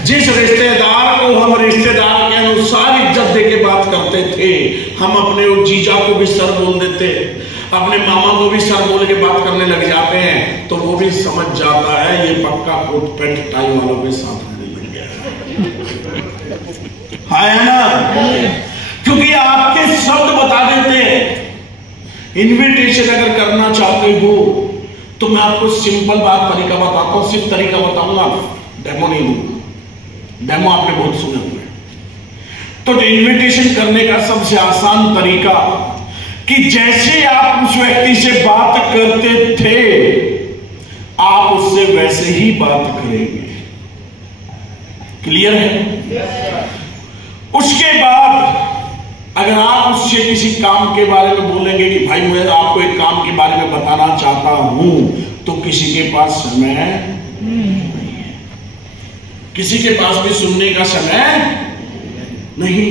जिस रिश्तेदार को हम रिश्तेदार के अनुसार इज्जत देके बात करते थे, हम अपने जीजा को भी सर बोल देते, अपने मामा को भी सर बोल के बात करने लग जाते हैं, तो वो भी समझ जाता है ये पक्का कोट पैंट टाई वालों के साथ मिल गया। हाँ है ना? क्योंकि आपके शब्द बता देते हैं। इन्विटेशन अगर करना चाहते हो तो मैं आपको सिंपल बात तरीका बताता हूं, सिर्फ तरीका बताऊंगा, डेमो नहीं दूंगा। डेमो आपने बहुत सुने हुए। तो इन्विटेशन करने का सबसे आसान तरीका कि जैसे आप उस व्यक्ति से बात करते थे, आप उससे वैसे ही बात करेंगे। क्लियर है? उसके बाद अगर आप उससे किसी काम के बारे में बोलेंगे कि भाई मैं आपको एक काम के बारे में बताना चाहता हूं, तो किसी के पास समय नहीं है, किसी के पास भी सुनने का समय नहीं।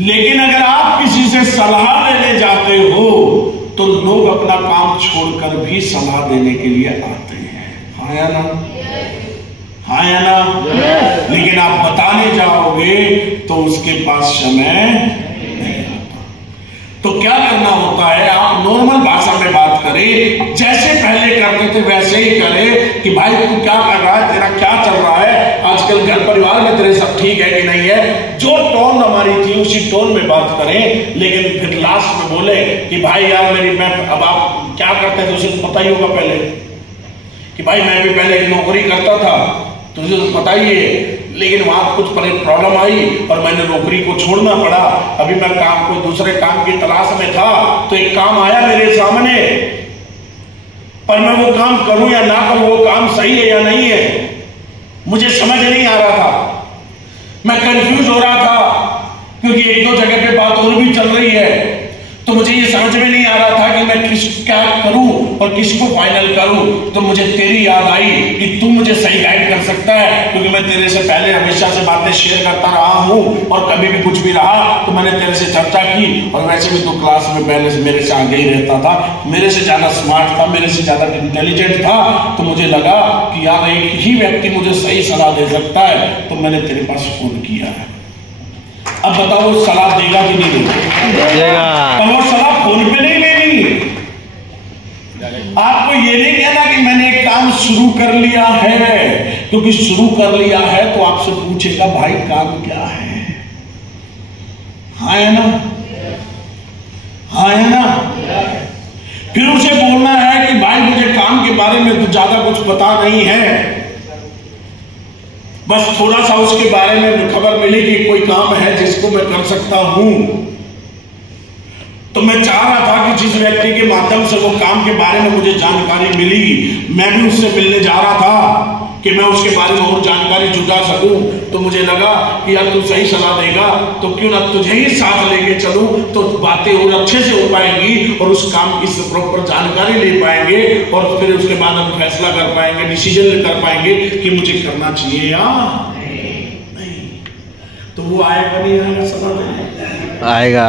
लेकिन अगर आप किसी से सलाह लेने जाते हो तो लोग अपना काम छोड़कर भी सलाह देने के लिए आते हैं। हाँ या ना? हाँ या ना? लेकिन आप बताने जाओगे तो उसके पास समय नहीं आता। तो क्या करना होता है, आप नॉर्मल भाषा में बात करें, जैसे पहले करते थे वैसे ही करें कि भाई तू क्या कर रहा है, तेरा क्या चल रहा है, आजकल घर परिवार में तेरे सब ठीक है कि नहीं है। जो टोन हमारी थी उसी टोन में बात करें, लेकिन फिर लास्ट में बोले कि भाई यार अब आप क्या करते थे उसे पता ही होगा पहले कि भाई मैं भी पहले एक नौकरी करता था, तुझे तो पता ही है, लेकिन वहां कुछ प्रॉब्लम आई और मैंने नौकरी को छोड़ना पड़ा। अभी मैं कोई दूसरे काम की तलाश में था, तो एक काम आया मेरे सामने, पर मैं वो काम करूं या ना करूं, वो काम सही है या नहीं है, मुझे समझ नहीं आ रहा था। मैं कंफ्यूज हो रहा था, क्योंकि एक दो जगह पे बात और भी चल रही है, तो मुझे ये समझ समझ में नहीं आ रहा था कि मैं क्या करूं और किसको फाइनल करूं, तो मुझे तेरी याद आई कि तू मुझे सही गाइड कर सकता है, क्योंकि मैं तेरे से पहले हमेशा से बातें शेयर करता रहा हूं और कभी भी कुछ भी रहा तो मैंने तेरे से चर्चा की। और वैसे भी तू क्लास में पहले से मेरे से आगे ही रहता था, मेरे से ज्यादा स्मार्ट था, मेरे से ज्यादा इंटेलिजेंट था, तो मुझे लगा कि यार एक ही व्यक्ति मुझे सही सलाह दे सकता है, तो मैंने तेरे पास फोन किया है। अब बताओ वो सलाह देगा कि नहीं देगा? और वो सलाह फोन पे नहीं लेनी। आपको ये नहीं कहना कि मैंने एक काम शुरू कर लिया है, क्योंकि शुरू कर लिया है तो आपसे पूछेगा भाई काम क्या है। हाँ है ना? हाँ है ना? फिर उसे बोलना है कि भाई मुझे काम के बारे में तो ज्यादा कुछ पता नहीं है, बस थोड़ा सा उसके बारे में खबर मिली कि कोई काम है जिसको मैं कर सकता हूं। तो मैं चाह रहा था कि जिस व्यक्ति के माध्यम से वो काम के बारे में मुझे जानकारी मिली, मैं भी उससे मिलने जा रहा था कि मैं उसके बारे में और जानकारी जुटा सकूं। तो मुझे लगा कि यार तू सही सलाह देगा तो क्यों ना तुझे ही साथ लेके चलूं, तो बातें और अच्छे से हो पाएंगी और उस काम की प्रॉपर जानकारी ले पाएंगे और फिर उसके बाद हम फैसला कर पाएंगे, डिसीजन कर पाएंगे कि मुझे करना चाहिए या नहीं। तो वो आएगा नहीं आएगा सलाह देने? आएगा।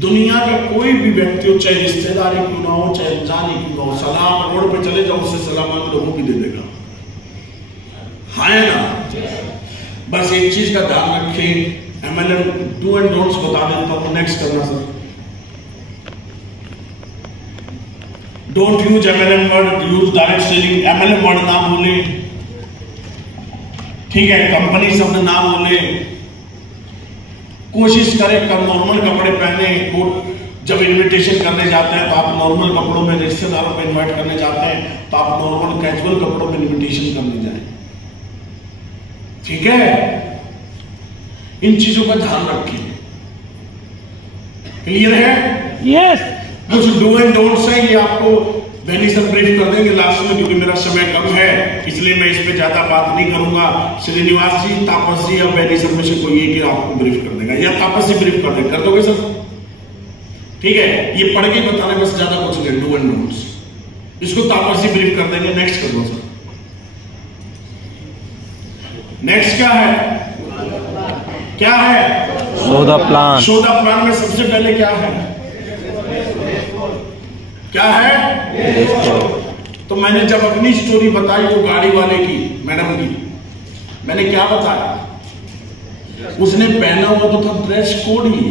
दुनिया का कोई भी व्यक्ति हो, चाहे रिश्तेदारी क्यों ना हो, चाहे अनजानी क्यों ना हो, सलाह रोड पे चले जाओ उससे सलाह मांग लो, वो भी दे देगा। है ना? बस एक चीज का ध्यान रखें, MLM डू एंड डोंट्स बता देता हूं। नेक्स्ट करना sir, don't use MLM word, use direct selling. MLM word ना बोले, ठीक है? कंपनी शब्द ना बोले, कोशिश करें कम नॉर्मल कपड़े पहने। जब इनविटेशन करने जाते हैं तो आप नॉर्मल कपड़ों में, रिश्तेदारों को इनवाइट करने जाते हैं तो आप नॉर्मल कैजुअल कपड़ों में इनविटेशन करने जाएं, ठीक है? इन चीजों का ध्यान रखिए। क्लियर है? यस। कुछ डू एंड डोंट्स है, ये आपको बेनी सर ब्रीफ कर देंगे लास्ट में, क्योंकि मेरा समय कम है इसलिए मैं इस पे ज्यादा बात नहीं करूंगा। श्रीनिवास जी, तापस जी या बेनी सर में से कोई एक आपको ब्रीफ कर देगा, या तापस जी ब्रीफ कर देगा, कर दोगे सर? ठीक है, ये पढ़ के बताने बस, ज्यादा कुछ नहीं। डू एंड डोंट्स इसको तापस जी ब्रीफ कर देंगे। नेक्स्ट कर दो सर। नेक्स्ट क्या है? क्या है? Show the plan. Show the plan में सबसे पहले क्या है? क्या है? तो मैंने जब अपनी स्टोरी बताई वो गाड़ी वाले की, मैडम की, मैंने क्या बताया? उसने पहना हुआ तो था ड्रेस कोड ही,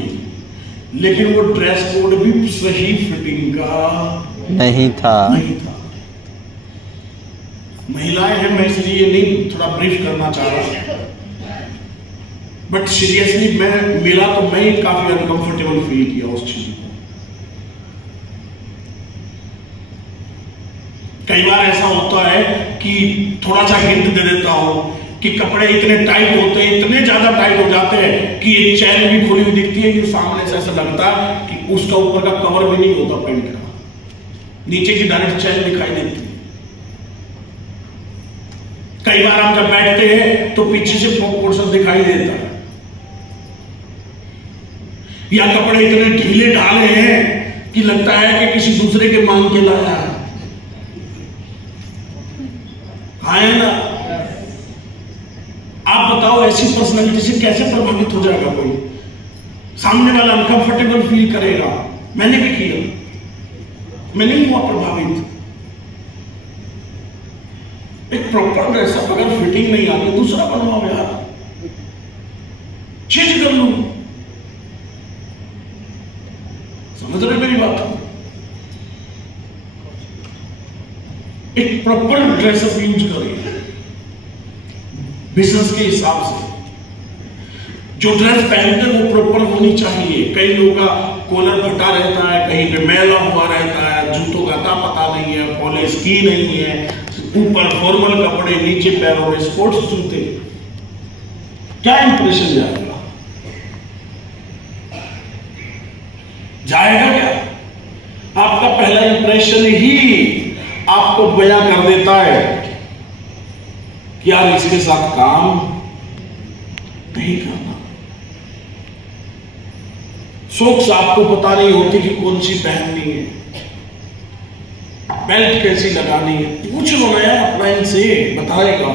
लेकिन वो ड्रेस कोड भी सही फिटिंग का नहीं था। महिलाएं हैं, मैं इसलिए नहीं थोड़ा ब्रीफ करना चाह रहा, बट सीरियसली मैं मिला तो मैं काफी अनकंफर्टेबल फील किया उस चीज को। कई बार ऐसा होता है कि थोड़ा सा हिंट दे देता हूं कि कपड़े इतने टाइट होते हैं, इतने ज्यादा टाइट हो जाते हैं कि एक चैन भी खुली हुई दिखती है कि सामने से ऐसा लगता है कि उसका ऊपर का कवर भी नहीं होता पेंट का, नीचे की डायरेक्ट चैन दिखाई देती है। कई बार हम जब बैठते हैं तो पीछे से पोर्शन दिखाई देता है, या कपड़े इतने ढीले ढाले हैं कि लगता है कि किसी दूसरे के मांग के लाया है। है ना? आप बताओ ऐसी पर्सनालिटी से कैसे प्रभावित हो जाएगा कोई? सामने वाला अनकंफर्टेबल फील करेगा। मैंने भी किया, मैं नहीं हुआ प्रभावित। एक प्रॉपर ड्रेसअप अगर फिटिंग नहीं आती, दूसरा बनवाओ यार, चेंज कर लो। समझ रहे मेरी बात? एक प्रॉपर ड्रेसअप यूज करिए बिजनेस के हिसाब से। जो ड्रेस पहनते हैं वो प्रॉपर होनी चाहिए। कई लोगों का कॉलर फटा रहता है, कहीं पे मैला हुआ रहता है, जूतों का पता नहीं है, पॉलिश की नहीं है, ऊपर फॉर्मल कपड़े, नीचे पैरों में स्पोर्ट्स जूते, क्या इंप्रेशन जाएगा? जाएगा क्या? आपका पहला इंप्रेशन ही आपको बयां कर देता है कि यार इसके साथ काम नहीं करना। सॉक्स आपको पता नहीं होती कि कौन सी पहननी है, बेल्ट कैसी लगानी है, पूछ लो ना यार अपना से, बताएगा।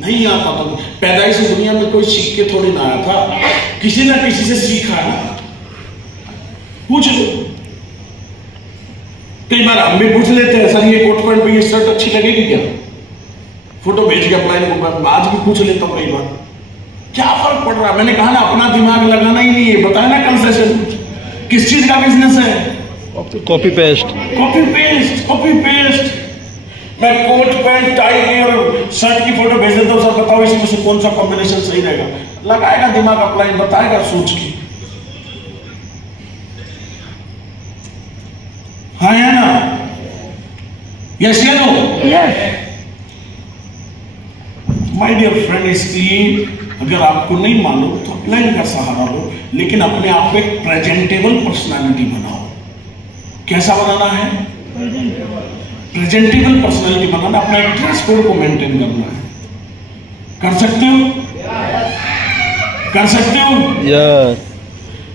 नहीं आता तो पैदाइश से दुनिया में कोई सीख के थोड़ी ना आया था, किसी ना किसी से सीखा है, पूछ लो। कई बार हम भी पूछ लेते हैं, सर ये कोट पैंट पे ये शर्ट अच्छी लगेगी क्या, फोटो भेज के अपना को आज भी पूछ लेता हूं कई बार, क्या फर्क पड़ रहा है। मैंने कहा ना अपना दिमाग लगाना ही नहीं है, बताया ना कल सेशन, किस चीज का बिजनेस है, copy paste, copy paste, copy paste. मैं कोट पैंट टाई की और शर्ट की फोटो भेज देता हूं, सर बताओ इसमें से कौन सा कॉम्बिनेशन सही रहेगा, लगाएगा दिमाग अप्लाई, बताएगा सोच की। हाँ है ना, यस या नो, माय डियर फ्रेंड, इसलिए अगर आपको नहीं मालूम तो अपलाइन का सहारा लो, लेकिन अपने आप को एक प्रेजेंटेबल पर्सनालिटी बनाओ। कैसा बनाना है, प्रेजेंटेबल पर्सनालिटी बनाना, अपना ड्रेस कोड को मेंटेन करना है। कर सकते हो, कर सकते हो,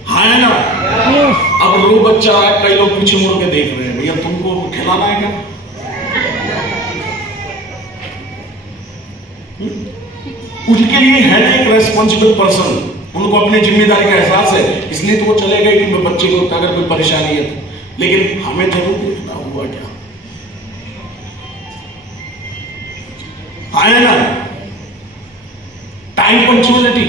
हाँ है ना। अब रो बच्चा है, कई लोग पीछे मुड़ के देख रहे हैं, भैया तुमको खिलाना है क्या, उनके लिए है ना एक रेस्पॉन्सिबल पर्सन, उनको अपनी जिम्मेदारी का एहसास है, इसलिए तो वो चले गए कि मैं बच्चे को अगर कोई परेशानी है तो, लेकिन हमें जरूर देखना हुआ क्या, आया ना। Time punctuality,